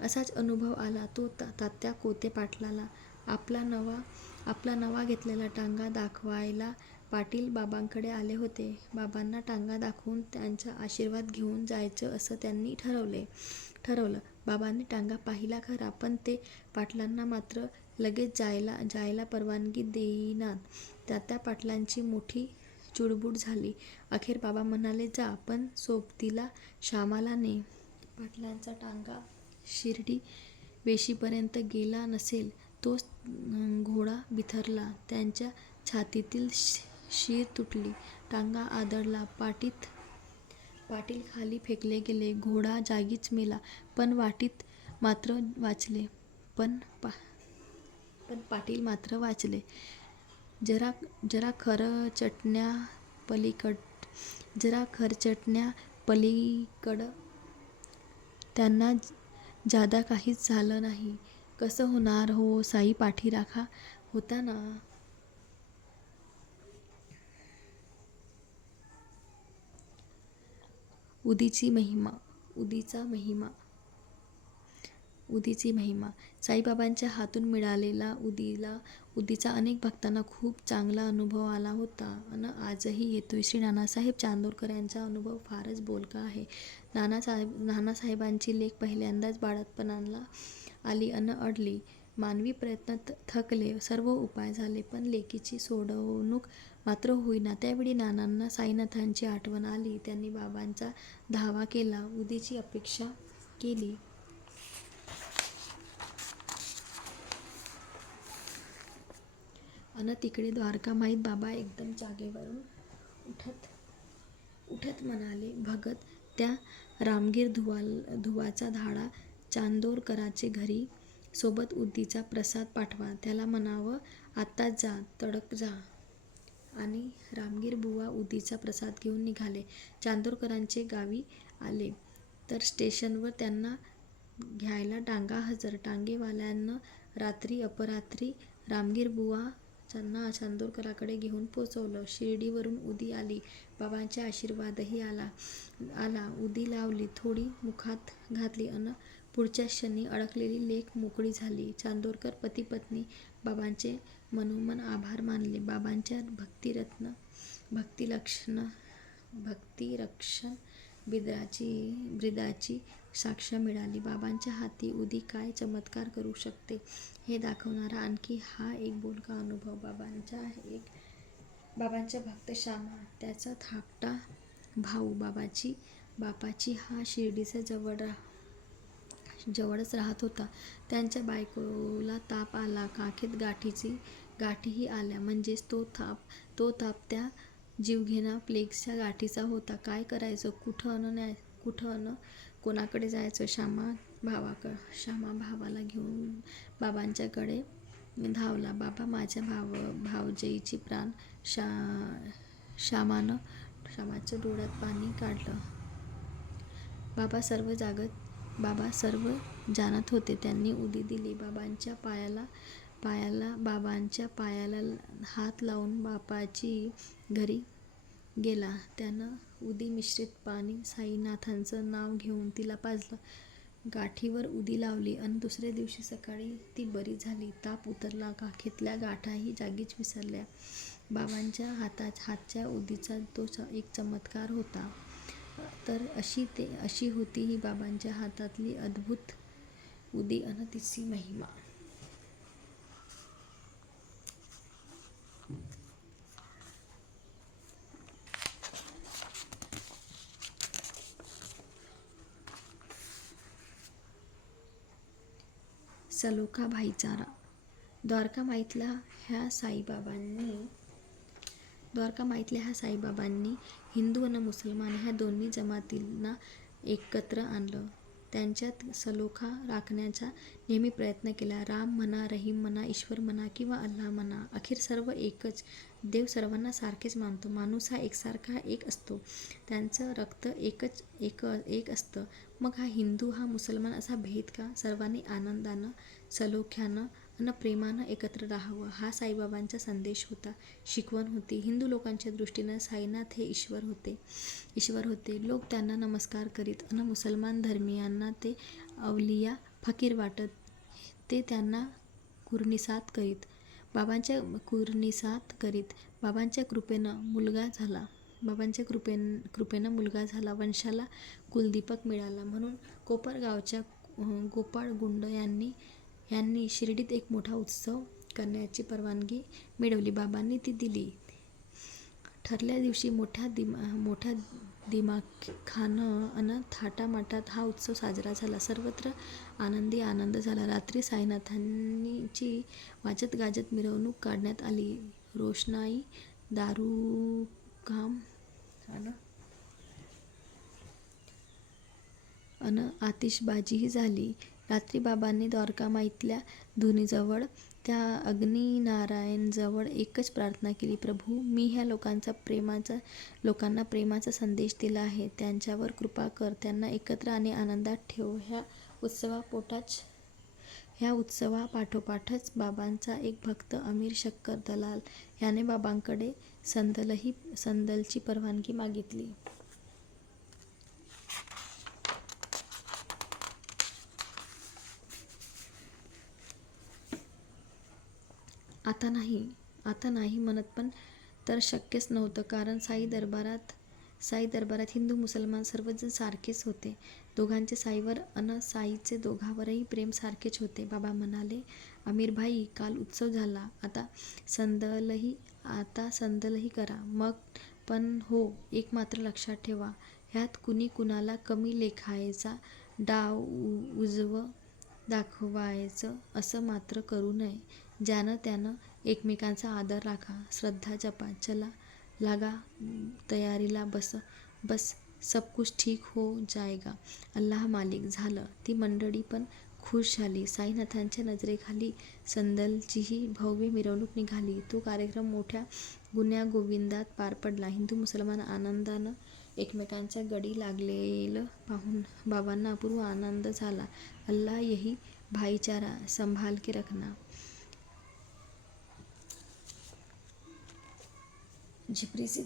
असाच अनुभव आला तो तात्या कोते पाटलाला. आपला नवा घेतलेला टांगा दाखवायला पाटील बाबांकडे आले होते. बाबांना टांगा दाखवून त्यांचा आशीर्वाद घेऊन जायचं असं त्यांनी ठरवलं. बाबांनी टांगा पाहिला खरा, पण ते पाटलांना मात्र लगेच जायला परवानगी देईनात. तात्या पाटलांची मोठी चुळबुळ झाली. अखेर बाबा म्हणाले, जा, पण सोबतीला श्यामाला ने. पाटलांचा टांगा शिर्डी वेशीपर्यंत गेला नसेल. तोच घोडा बिथरला. त्यांच्या छातीतील शीर तुटली. टांगा आदळला. पाटील खाली फेकले गेले. घोडा जागीच मेला. पण पाटील मात्र वाचले. जरा खरचटण्यापलीकडं त्यांना जादा काहीच झालं नाही. कसं होणार हो, साई पाठीराखा होता ना. उदीची महिमा. साईबाबांच्या हातून मिळालेला उदीचा अनेक भक्तांना खूप चांगला अनुभव आला होता अन आजही येतोय. श्री नानासाहेब चांदोरकर यांचा अनुभव फारच बोलका आहे. नानासाहेबांची लेक पहिल्यांदाच बाळंतपणाला आली अन अडली. मानवी प्रयत्न थकले, सर्व उपाय झाले, पण लेकीची सोडवणूक मात्र होईना. त्यावेळी नानांना साईनाथांची आठवण आली. त्यांनी बाबांचा धावा केला, उदीची अपेक्षा केली. अन तिकडे द्वारकामाईत बाबा एकदम जागेवरून उठत म्हणाले, भगत, त्या रामगीर धुवाचा धाडा चांदोरकराचे घरी सोबत उदीचा प्रसाद पाठवा. त्याला म्हणावं, आत्ताच जा, तडक जा. आणि रामगीर बुवा उदीचा प्रसाद घेऊन निघाले. चांदोरकरांचे गावी आले तर स्टेशनवर त्यांना घ्यायला टांगा हजर. टांगेवाल्यानं रात्री अपरात्री रामगीर बुवांना चांदोरकरांकडे घेऊन पोचवलं. शिर्डीवरून उदी आली. बाबांचा आशीर्वादही आला. उदी लावली, थोडी मुखात घातली अन पुढच्याच क्षणी अडकलेली लेक मोकळी झाली. चांदोरकर पती-पत्नी बाबांचे मनोमन आभार मानले. बाबांच्या भक्तिरक्षण ब्रीदाची साक्ष मिळाली. बाबांच्या हाती उदी काय चमत्कार करू शकते हे दाखवणारा आणखी हा एक बोलका अनुभव. बाबांचा भक्त श्यामा, त्याचा धाकटा भाऊ बापाची हा शिर्डीच्या जवळच राहत होता. त्यांच्या बायकोला ताप आला. काखेत गाठीही आल्या. म्हणजेच तो ताप त्या जीवघेण्या प्लेगच्या गाठीचा होता. काय करायचं, कुठं अन कोणाकडे जायचं. श्यामा भावाला घेऊन बाबांच्याकडे धावला. बाबा, माझ्या भावजईची प्राण. श्यामाचं डोळ्यात पाणी काढलं. बाबा सर्व बाबा सर्व जाणत होते. त्यांनी उदी दिली. बाबांच्या पायाला हात लावून बापाची घरी गेला. त्यानं उदी मिश्रित पाणी साईनाथांचं नाव घेऊन तिला पाजलं. गाठीवर उदी लावली अन दुसऱ्या दिवशी सकाळी ती बरी झाली. ताप उतरला. काखेतल्या गाठाही जागीच विसरल्या. बाबांच्या हातच्या उदीचा तो एक चमत्कार होता. तर अशी होती ही बाबांच्या हातातली अद्भुत उदी अन तिची महिमा. सलोखा भाईचारा. द्वारकामाईतल्या ह्या साईबाबांनी हिंदू आणि मुसलमान ह्या दोन्ही जमातींना एकत्र आणलं. त्यांच्यात सलोखा राखण्याचा नेहमी प्रयत्न केला. राम म्हणा, रहीम म्हणा, ईश्वर म्हणा किंवा अल्लाह म्हणा, अखेर सर्व एकच. देव सर्वांना सारखेच मानतो. माणूस हा एकसारखा एक असतो. त्यांचं रक्त एक असतं. मग हा हिंदू हा मुसलमान असा भेद का? सर्वांनी आनंदानं, सलोख्यानं अन प्रेमानं एकत्र राहावं हा साईबाबांचा संदेश होता, शिकवण होती. हिंदू लोकांच्या दृष्टीनं साईनाथ हे ईश्वर होते. लोक त्यांना नमस्कार करीत अन मुसलमान धर्मीयांना ते अवलिया, फकीर वाटत. ते त्यांना कुर्निसात करीत. बाबांच्या कृपेनं मुलगा झाला. वंशाला कुलदीपक मिळाला. म्हणून कोपरगावच्या गोपाळ गुंड यांनी शिर्डीत एक मोठा उत्सव करण्याची परवानगी मिळवली. बाबांनी ती दिली. ठरल्या दिवशी मोठ्या दिमाखानं अन थाटामाटात हा उत्सव साजरा झाला. सर्वत्र आनंदी आनंद झाला. रात्री साईनाथांची वाजत गाजत मिरवणूक काढण्यात आली. रोषणाई, दारूकाम अन आतिषबाजीही झाली. रात्री बाबांनी द्वारकामाईतल्या धुनीजवळ, त्या अग्निनारायणजवळ एकच प्रार्थना केली. प्रभू, मी ह्या लोकांना प्रेमाचा संदेश दिला आहे. त्यांच्यावर कृपा कर. त्यांना एकत्र आणि आनंदात ठेव. ह्या उत्सवापाठोपाठच बाबांचा एक भक्त अमीर शक्कर दलाल याने बाबांकडे संदलची परवानगी मागितली. आता नाही म्हणत, पण तर शक्यच नव्हतं. कारण साई दरबारात हिंदू मुसलमान सर्वजण सारखेच होते. दोघांचे साईवर अन साईचे दोघांवरही प्रेम सारखेच होते. बाबा म्हणाले, अमीर भाई, काल उत्सव झाला. आता संदलही करा. मग पण हो, एक मात्र लक्षात ठेवा. ह्यात कुणी कुणाला कमी लेखायचा, डाव उजवं दाखवायचं असं मात्र करू नये. ज्यानं त्यानं एकमेकांचा आदर राखा. श्रद्धा जपा. चला लागा तयारीला. बस सब कुछ ठीक हो जाएगा. अल्लाह मालिक. झालं. ती मंडळी पण खुश झाली. साईनाथांच्या नजरेखाली संदलचीही भव्य मिरवणूक निघाली. तो कार्यक्रम मोठ्या गुण्यागोविंदात पार पडला. हिंदू मुसलमान आनंदानं एकमेकांच्या गडी लागलेलं पाहून बाबांना अपूर्व आनंद झाला. अल्लाह यही भाईचारा संभाल के रखना. झिपरीची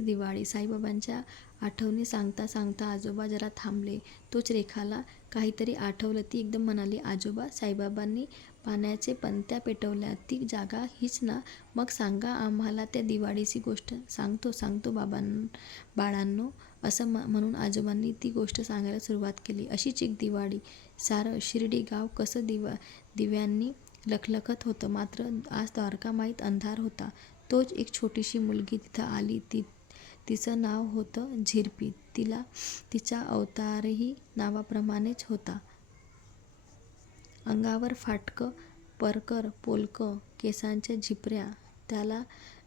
दिवाळी. साईबाबांच्या आठवणी सांगता सांगता आजोबा जरा थांबले. तोच रेखाला काहीतरी आठवलं. ती एकदम म्हणाली, आजोबा, साईबाबांनी पाण्याचे पणत्या पेटवल्या ती जागा हीच ना? मग सांगा आम्हाला त्या दिवाळीची गोष्ट. सांगतो बाळांनो, असं म्हणून आजोबांनी ती गोष्ट सांगायला सुरुवात केली. अशीच एक दिवाळी. सारं शिर्डी गाव कसं दिव्यांनी लखलखत होतं. मात्र आज द्वारकामाईत अंधार होता. तोच एक छोटीशी मुलगी तिथं आली. तिचं नाव होतं झिरपी. तिचा अवतारही नावाप्रमाणेच होता. अंगावर फाटकं, परकर पोलकं, केसांच्या झिपऱ्या, त्याला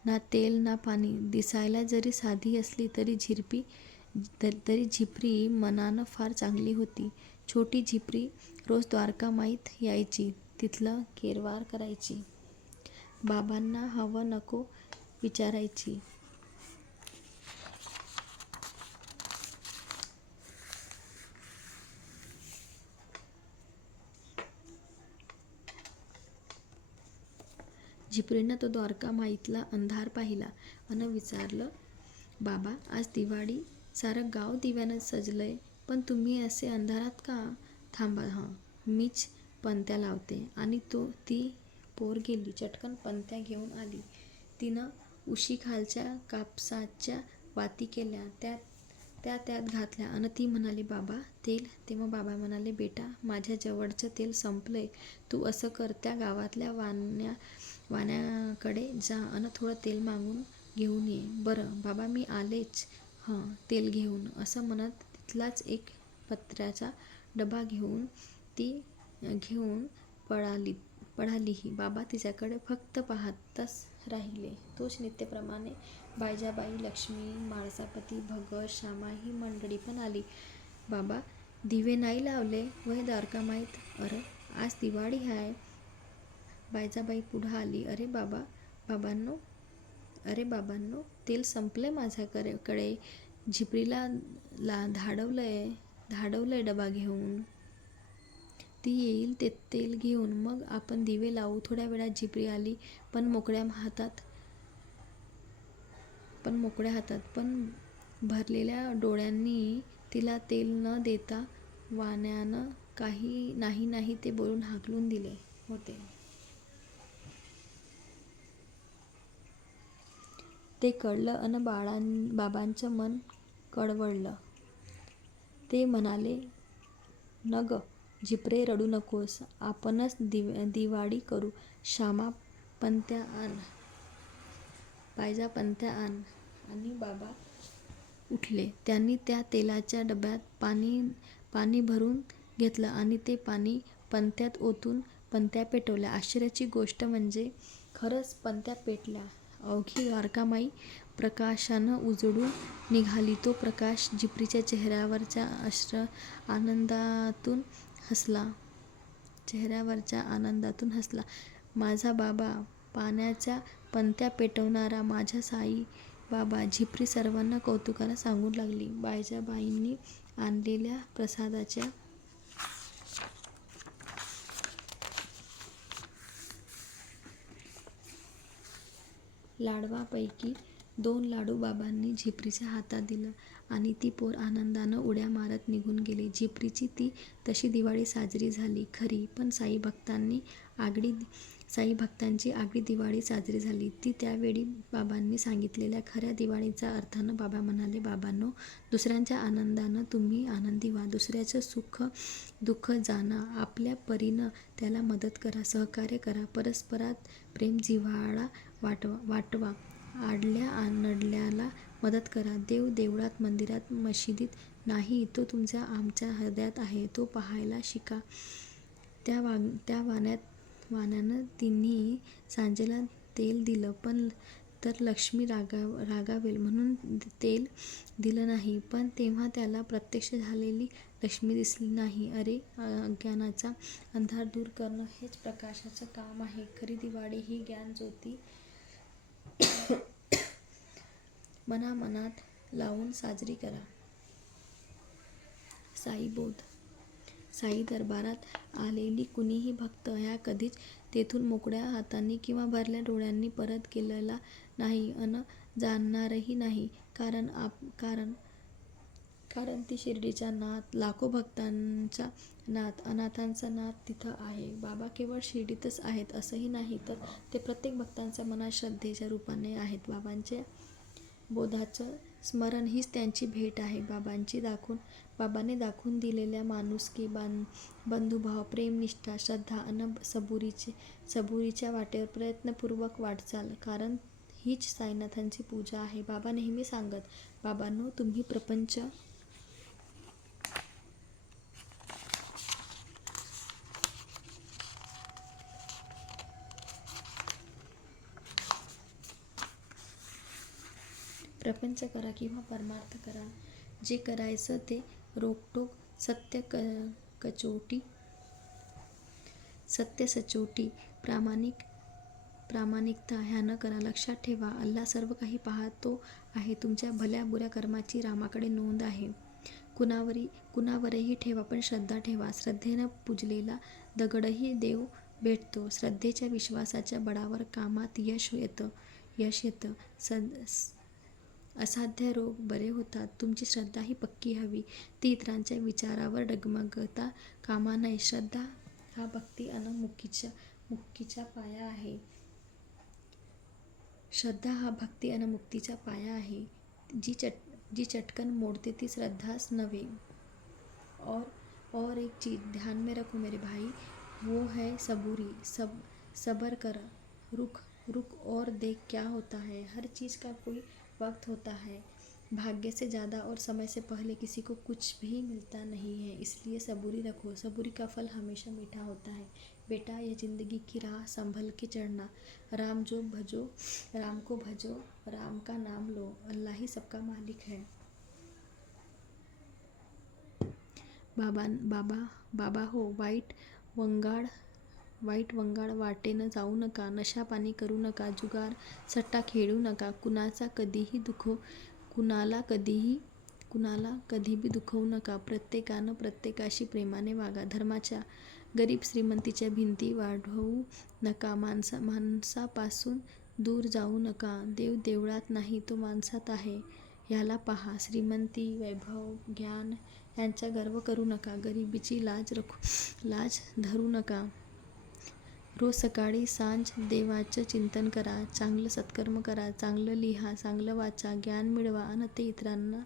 ना तेल ना पाणी. दिसायला जरी साधी असली तरी झिपरी मनानं फार चांगली होती. छोटी झिपरी रोज द्वारकामाईत यायची. तिथलं केरवार करायची. बाबांना हवं नको विचारायची. झिपरीनं तो द्वारका माईतला अंधार पाहिला अन विचारलं, बाबा आज दिवाळी, सारं गाव दिव्यानं सजलंय, पण तुम्ही असे अंधारात का? थांबा मीच पणत्या लावते. आणि ती पोर गेली. चटकन पणत्या घेऊन आली. तिनं उशीखालच्या कापसाच्या वाती केल्या, त्यात घातल्या अन ती म्हणाली, बाबा तेल. तेव्हा बाबा म्हणाले, बेटा माझ्या जवळचं तेल संपलंय. तू असं कर, त्या गावातल्या वाण्याकडे जा अन थोडं तेल मागून घेऊन ये. बरं बाबा मी आलेच तेल घेऊन, असं म्हणत तिथलाच एक पत्र्याचा डबा घेऊन ती घेऊन पळालीही. बाबा तिच्याकडे फक्त पाहतच राहिले. तोच नित्यप्रमाणे बायजाबाई, लक्ष्मी, माळसापती, भगत, श्यामा ही मंडळी पण आली. बाबा दिवे नाही लावले वय द्वारकामाईत? अरे आज दिवाळी हाय. बायजाबाई पुढं आली. अरे बाबांनो, तेल संपलंय माझ्याकडे. झिपरीला धाडवलंय डबा घेऊन. ती येईल ते तेल घेऊन, मग आपण दिवे लावू. थोड्या वेळात झिपरी आली, पण मोकळ्या हातात, पण भरलेल्या डोळ्यांनी. तिला तेल न देता वाण्यानं काही नाही ते बोलून हाकलून दिले होते. ते कळलं अन बाबांचं मन कळवळलं. ते म्हणाले, न ग झिपरे, रडू नकोस. आपणच दिवाळी करू. श्यामा पणत्या आण, बायजा पणत्या आण. आणि बाबा उठले. त्यांनी त्या तेलाच्या डब्यात पाणी भरून घेतलं आणि ते पाणी पणत्यात ओतून पणत्या पेटवल्या. आश्चर्याची गोष्ट म्हणजे खरंच पणत्या पेटल्या. अवघी द्वारकामाई प्रकाशानं उजळून निघाली. तो प्रकाश झिपरीच्या चेहऱ्यावरच्या आनंदातून हसला. माझा बाबा, पाण्याच्या पणत्या पेटवणारा माझा साई बाबा. झिपरी सर्वांना कौतुकानं सांगू लागली. बायजाबाईंनी आणलेल्या प्रसादाच्या लाडवापैकी 2 लाडू बाबांनी झिपरीच्या हातात दिलं आणि ती पोर आनंदानं उड्या मारत निघून गेली. झिपरीची ती तशी दिवाळी साजरी झाली खरी, पण साईभक्तांची आगळी दिवाळी साजरी झाली ती त्यावेळी बाबांनी सांगितलेल्या खऱ्या दिवाळीच्या अर्थानं. बाबा म्हणाले, बाबांनो, दुसऱ्यांच्या आनंदानं तुम्ही आनंदी व्हा. दुसऱ्याचं सुख दुःख जाणा. आपल्या परीनं त्याला मदत करा, सहकार्य करा. परस्परात प्रेम जिव्हाळा वाटवा. आडल्या नडल्याला मदत करा. देव देवळात, मंदिरात, मशिदीत नाही, तो तुमच्या आमच्या हृदयात आहे. तो पाहायला शिका. त्या वाण्यानं तिन्ही सांजेला तेल दिलं, पण तर लक्ष्मी रागावेल म्हणून तेल दिलं नाही. पण तेव्हा त्याला प्रत्यक्ष झालेली लक्ष्मी दिसली नाही. अरे, अज्ञानाचा अंधार दूर करणं हेच प्रकाशाचं काम आहे. खरी दिवाळी ही ज्ञानज्योती मनात लावून साजरी करा. साईबोध. साई दरबारात आलेली कुणीही भक्त ह्या कधीच तेथून मोकळ्या हातांनी किंवा भरल्या डोळ्यांनी परत गेलेला नाही अन जाणारही नाही. कारण ती शिर्डीचा नाथ, लाखो भक्तांचा नाथ, अनाथांचा नाथ तिथं आहे. बाबा केवळ शिर्डीतच आहेत असंही नाही, तर ते प्रत्येक भक्ताच्या मनात श्रद्धेच्या रूपाने आहेत. बाबांच्या बोधाचं स्मरण हीच त्यांची भेट आहे. बाबांनी दाखवून दिलेल्या माणुसकी, बंधुभाव, प्रेम, निष्ठा, श्रद्धा अन सबुरीच्या वाटेवर प्रयत्नपूर्वक वाटचाल, कारण हीच साईनाथांची पूजा आहे. बाबा नेहमी सांगत, बाबांनो, तुम्ही प्रपंच करा किंवा परमार्थ करा, जे करायचं ते रोखठोक, सत्य सचोटी, प्रामाणिक प्रामाणिकता ह्या न करा. लक्षात ठेवा, अल्ला सर्व काही पाहतो आहे. तुमच्या भल्या बुऱ्या कर्माची रामाकडे नोंद आहे. कुणावरही ठेवा, पण श्रद्धा ठेवा. श्रद्धेनं पूजलेला दगडही देव भेटतो. श्रद्धेच्या विश्वासाच्या बळावर कामात यश येतं. असाध्य रोग बरे होतात. तुमची श्रद्धा ही पक्की हवी. ती इतरांच्या विचारावर डगमगता कामा नये. श्रद्धा हा भक्ती अन मुक्तीचा पाया आहे. श्रद्धा हा भक्ती अन मुक्तीचा पाया आहे. जी चटकन मोडते ती श्रद्धाच नव्हे. और एक चीज ध्यान में रखो मेरे भाई, वो है सबूरी. सबर कर, रुक और देख क्या होता है. हर चीज़ का कोई वक्त होता है. भाग्य से ज़्यादा और समय से पहले किसी को कुछ भी मिलता नहीं है. इसलिए सबूरी रखो. सबूरी का फल हमेशा मीठा होता है. बेटा, यह जिंदगी की राह संभल के चढ़ना. राम को भजो, राम का नाम लो. अल्लाह ही सबका मालिक है. बाबा हो, वाईट वंगाळ वाटेनं जाऊ नका. नशापाणी करू नका. जुगार सट्टा खेळू नका. कुणाला कधीही दुखवू नका. प्रत्येकानं प्रत्येकाशी प्रेमाने वागा. धर्माच्या गरीब श्रीमंतीच्या भिंती वाढवू नका. माणसापासून दूर जाऊ नका. देव देवळात नाही, तो माणसात आहे, ह्याला पहा. श्रीमंती, वैभव, ज्ञान यांचा गर्व करू नका. गरिबीची लाज धरू नका. रोज सकाळी सांज देवाचं चिंतन करा. चांगलं सत्कर्म करा. चांगलं लिहा, चांगलं वाचा, ज्ञान मिळवा आणि ते इतरांना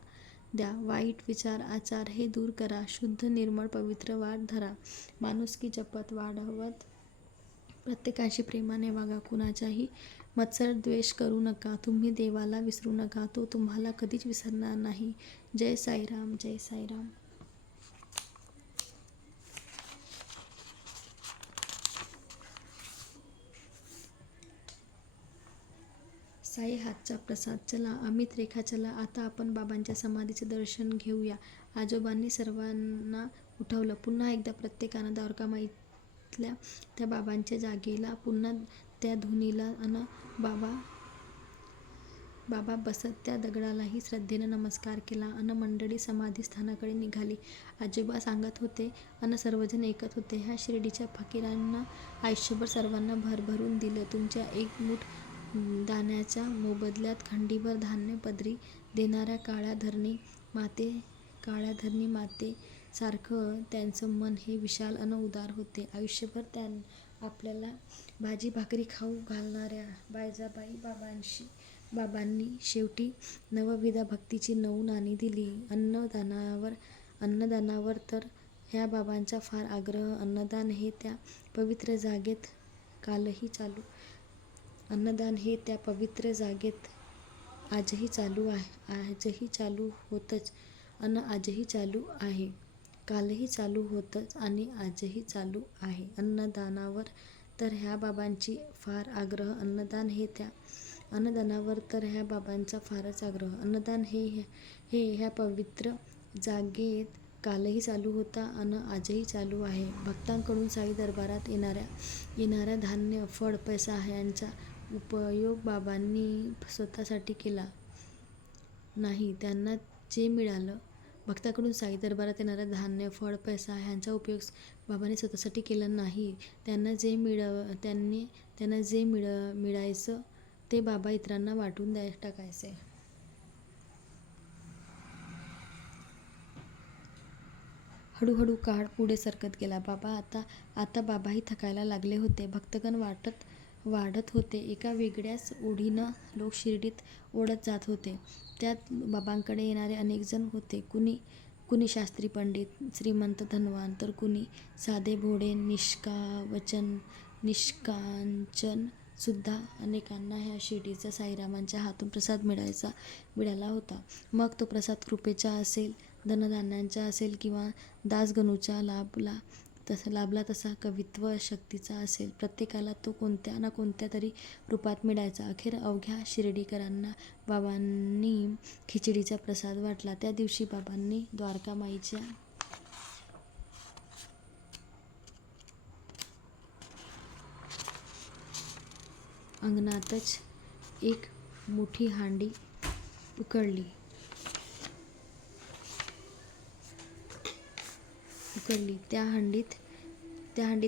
द्या. वाईट विचार आचार हे दूर करा. शुद्ध निर्मळ पवित्र वाट धरा. माणुसकी जपत वाढवत प्रत्येकाशी प्रेमाने वागा. कुणाचाही मत्सर द्वेष करू नका. तुम्ही देवाला विसरू नका, तो तुम्हाला कधीच विसरणार नाही. जय साईराम. जय साईराम. साई हातचा प्रसाद. चला अमित रेखा, चला आता आपण बाबांच्या समाधीचे दर्शन घेऊया. आजोबांनी सर्वांना उठवलं. पुन्हा एकदा प्रत्येकानं द्वारकामाईतल्या त्या बाबांच्या जागेला, पुन्हा त्या धुनीला अन बाबा बसत त्या दगडालाही श्रद्धेनं नमस्कार केला अन मंडळी समाधीस्थानाकडे निघाली. आजोबा सांगत होते अन सर्वजण ऐकत होते. ह्या शिर्डीच्या फकीरांनं आयुष्यभर सर्वांना भरभरून दिलं. तुमच्या एक मूठ दाण्याच्या मोबदल्यात खंडीभर धान्य पदरी देणाऱ्या काळ्या धरणी माते सारखं त्यांचं मन हे विशाल अन उदार होते. आयुष्यभर आपल्याला भाजी भाकरी खाऊ घालणाऱ्या बायजाबाई बाबांनी शेवटी नवविध भक्तीची 9 नाणी दिली. अन्नदानावर तर ह्या बाबांचा फार आग्रह. अन्नदान हे त्या पवित्र जागेत आजही चालू होतंच अन आजही चालू आहे. कालही चालू होतंच आणि आजही चालू आहे. अन्नदानावर तर ह्या बाबांची फार आग्रह. अन्नदानावर तर ह्या बाबांचा फारच आग्रह. अन्नदान हे ह्या पवित्र जागेत कालही चालू होता अन आजही चालू आहे. भक्तांकडून साई दरबारात येणाऱ्या धान्य, फळ, पैसा ह्यांचा उपयोग बाबांनी स्वतःसाठी केला नाही. त्यांना जे मिळालं, भक्तांकडून साई दरबारात येणाऱ्या धान्य, फळ, पैसा ह्यांचा उपयोग बाबांनी स्वतःसाठी केला नाही. त्यांना जे मिळायचं ते बाबा इतरांना वाटून टाकायचे. हळूहळू काळ पुढे सरकत गेला. आता बाबाही थकायला लागले होते. भक्तगण वाढत होते. एका वेगळ्याच ओढीनं लोक शिर्डीत ओढत जात होते. त्यात बाबांकडे येणारे अनेक जण होते. कुणी शास्त्री पंडित, श्रीमंत धनवान, तर कुणी साधे भोळे निष्कांचन सुद्धा. अनेकांना ह्या शिर्डीच्या साईरामांच्या हातून प्रसाद मिळाला होता. मग तो प्रसाद कृपेचा असेल, धनधान्यांचा असेल किंवा दासगणूचा लाभला तसा कवित्व शक्तीचा असेल. प्रत्येकाला तो कोणत्या ना कोणत्या तरी रूपात मिळायचा. अखेर अवघ्या शिर्डीकरांना बाबांनी खिचडीचा प्रसाद वाटला. त्या दिवशी बाबांनी द्वारकामाईच्या अंगणातच एक मोठी हांडी उकळली. त्या हंडीत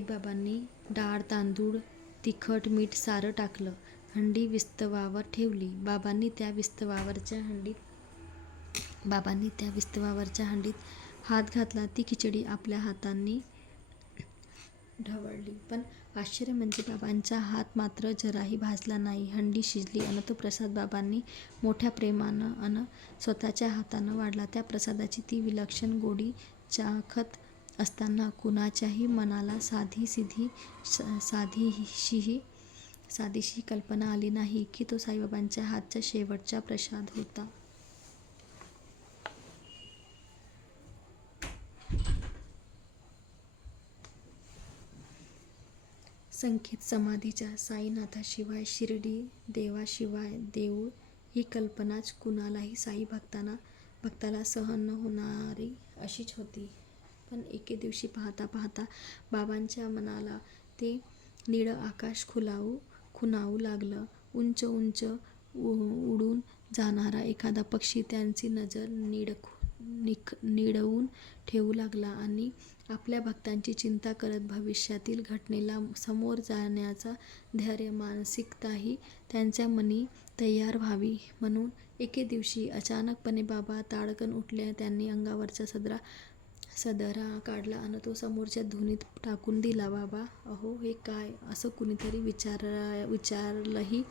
बाबांनी डाळ, तांदूळ, तिखट, मीठ सारं टाकलं. हंडी विस्तवावर ठेवली. बाबांनी त्या विस्तवावरच्या हंडीत हात घातला. ती खिचडी आपल्या हातांनी ढवळली. पण आश्चर्य म्हणजे बाबांचा हात मात्र जराही भाजला नाही. हंडी शिजली अन तो प्रसाद बाबांनी मोठ्या प्रेमानं अन स्वतःच्या हातानं वाढला. त्या प्रसादाची ती विलक्षण गोडी चाखत असताना कुणाच्याही मनाला साधीशी कल्पना आली नाही की तो साईबाबांच्या हातचा शेवटचा प्रसाद होता. संकेत समाधीच्या साईनाथाशिवाय, शिर्डी देवाशिवाय देऊळ ही कल्पनाच कुणालाही साई भक्ताला सहन न होणारी अशीच होती. पण एके दिवशी पाहता बाबांच्या मनाला ते निळं आकाश खुणावू लागलं. उंच उडून जाणारा एखादा पक्षी त्यांची नजर निडवून ठेवू लागला आणि आपल्या भक्तांची चिंता करत भविष्यातील घटनेला समोर जाण्याचा धैर्य, मानसिकताही त्यांच्या मनी तयार व्हावी म्हणून एके दिवशी अचानकपणे बाबा ताडकन उठले. त्यांनी अंगावरचा सदरा काढला अन तो समोरच्या धुनीत टाकून दिला. बाबा, अहो हे काय? असं कुणीतरी विचारलंही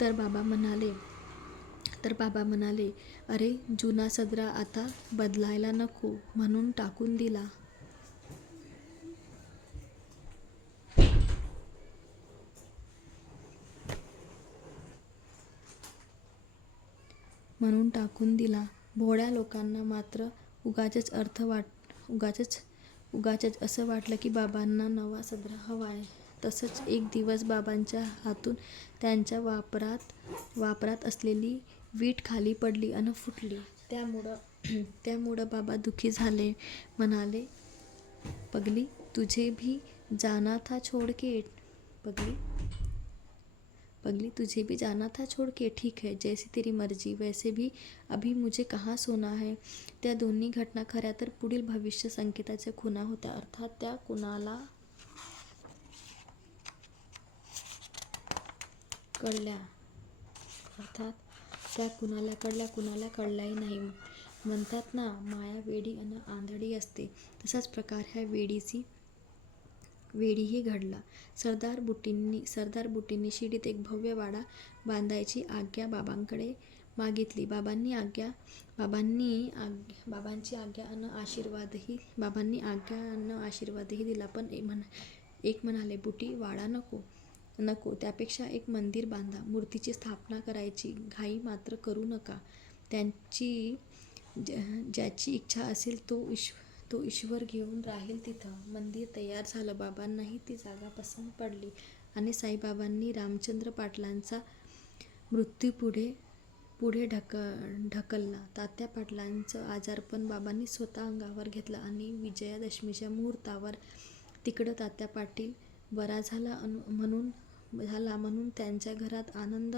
तर बाबा म्हणाले, अरे जुना सदरा आता बदलायला नको म्हणून टाकून दिला. भोळ्या लोकांना मात्र उगाचच असं वाटलं की बाबांना नवा सदरा हवाय. तसंच एक दिवस बाबांच्या हातून त्यांच्या वापरात असलेली वीट खाली पडली अन फुटली. त्यामुळं बाबा दुःखी झाले. म्हणाले, पगली तुझे भी जाना था छोड़ के, ठीक है, जैसी तेरी मर्जी, वैसे भी अभी मुझे कहाँ सोना है. त्या दोन्ही घटना खऱ्या तर पुढील भविष्य संकेताच्या खुणा होत्या. अर्थात त्या कुणाला कळल्या कुणाला कळल्याही नाही. म्हणतात ना, माया वेडी अन आंधळी असते. तसाच प्रकार ह्या वेळीही घडला. सरदार बुट्टींनी शिर्डीत एक भव्य वाडा बांधायची आज्ञा बाबांकडे मागितली. बाबांनी आज्ञा अन आशीर्वादही दिला. पण एक म्हणाले, बुट्टी, वाडा नको, त्यापेक्षा एक मंदिर बांधा. मूर्तीची स्थापना करायची घाई मात्र करू नका. ज्याची इच्छा असेल तो ईश्वर घेऊन राहील तिथं. मंदिर तयार झालं. बाबांनाही ती जागा पसंत पडली आणि साईबाबांनी रामचंद्र पाटलांचा मृत्यू पुढे ढकलला. तात्या पाटलांचं आजारपण बाबांनी स्वतः अंगावर घेतलं आणि विजयादशमीच्या मुहूर्तावर तिकडं तात्या पाटील बरा झाला म्हणून त्यांच्या घरात आनंद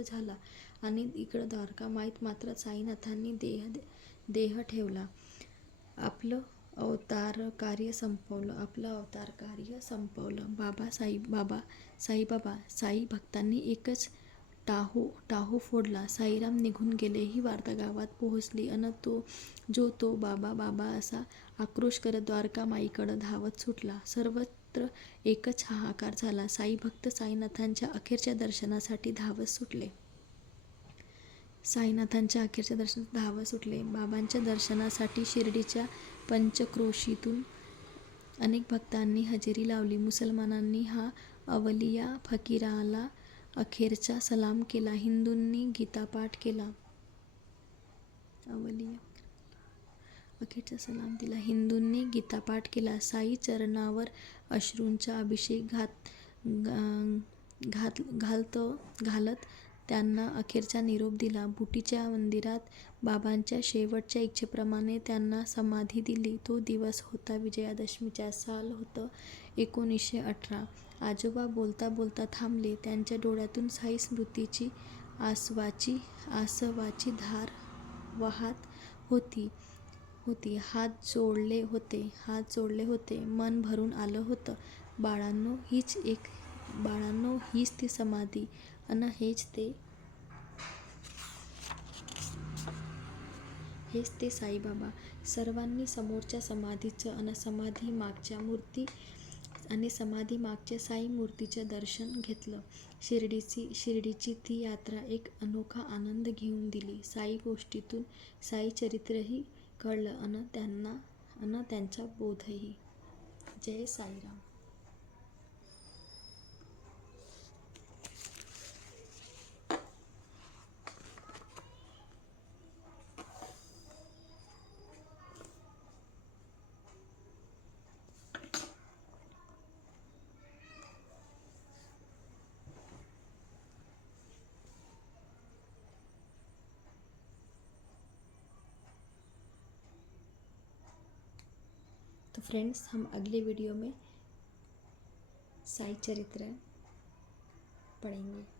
झाला आणि इकडं द्वारकामाईत मात्र साईनाथांनी देह ठेवला. आपलं अवतारकार्य संपवलं. साई भक्तांनी एकच टाहो फोडला. साईराम निघून गेले ही वार्ता गावात पोहोचली अन तो बाबा असा आक्रोश करत द्वारकामाईकडं धावत सुटला. सर्वत्र एकच हाहाकार झाला. साई भक्त साईनाथांच्या अखेरच्या दर्शनासाठी धावत सुटले. बाबांच्या दर्शनासाठी शिर्डीच्या पंचक्रोशीतून अनेक भक्तांनी हजेरी लावली. मुसलमानांनी हा अवलिया फकीराला अखेरचा सलाम केला. हिंदूंनी गीतापाठ केला. साई चरणावर अश्रूंचा अभिषेक घालत त्यांना अखेरचा निरोप दिला. बुटीच्या मंदिरात बाबांच्या शेवटच्या इच्छेप्रमाणे त्यांना समाधी दिली. तो दिवस होता विजयादशमीचा. साल होतं 1918. आजोबा बोलता बोलता थांबले. त्यांच्या डोळ्यातून साई स्मृतीची आसवाची धार वाहत होती. हात जोडले होते. मन भरून आलं होतं. बाळांनो, हीच ती समाधी अन हेच ते साईबाबा. सर्वांनी समोरच्या समाधीचं अन समाधी मागच्या साई मूर्तीचं दर्शन घेतलं. शिर्डीची ती यात्रा एक अनोखा आनंद घेऊन दिली. साई गोष्टीतून साई चरित्रही कळलं अन त्यांचा बोधही. जय साईराम. तो फ्रेंड्स, हम अगले वीडियो में साई चरित्र पढ़ेंगे.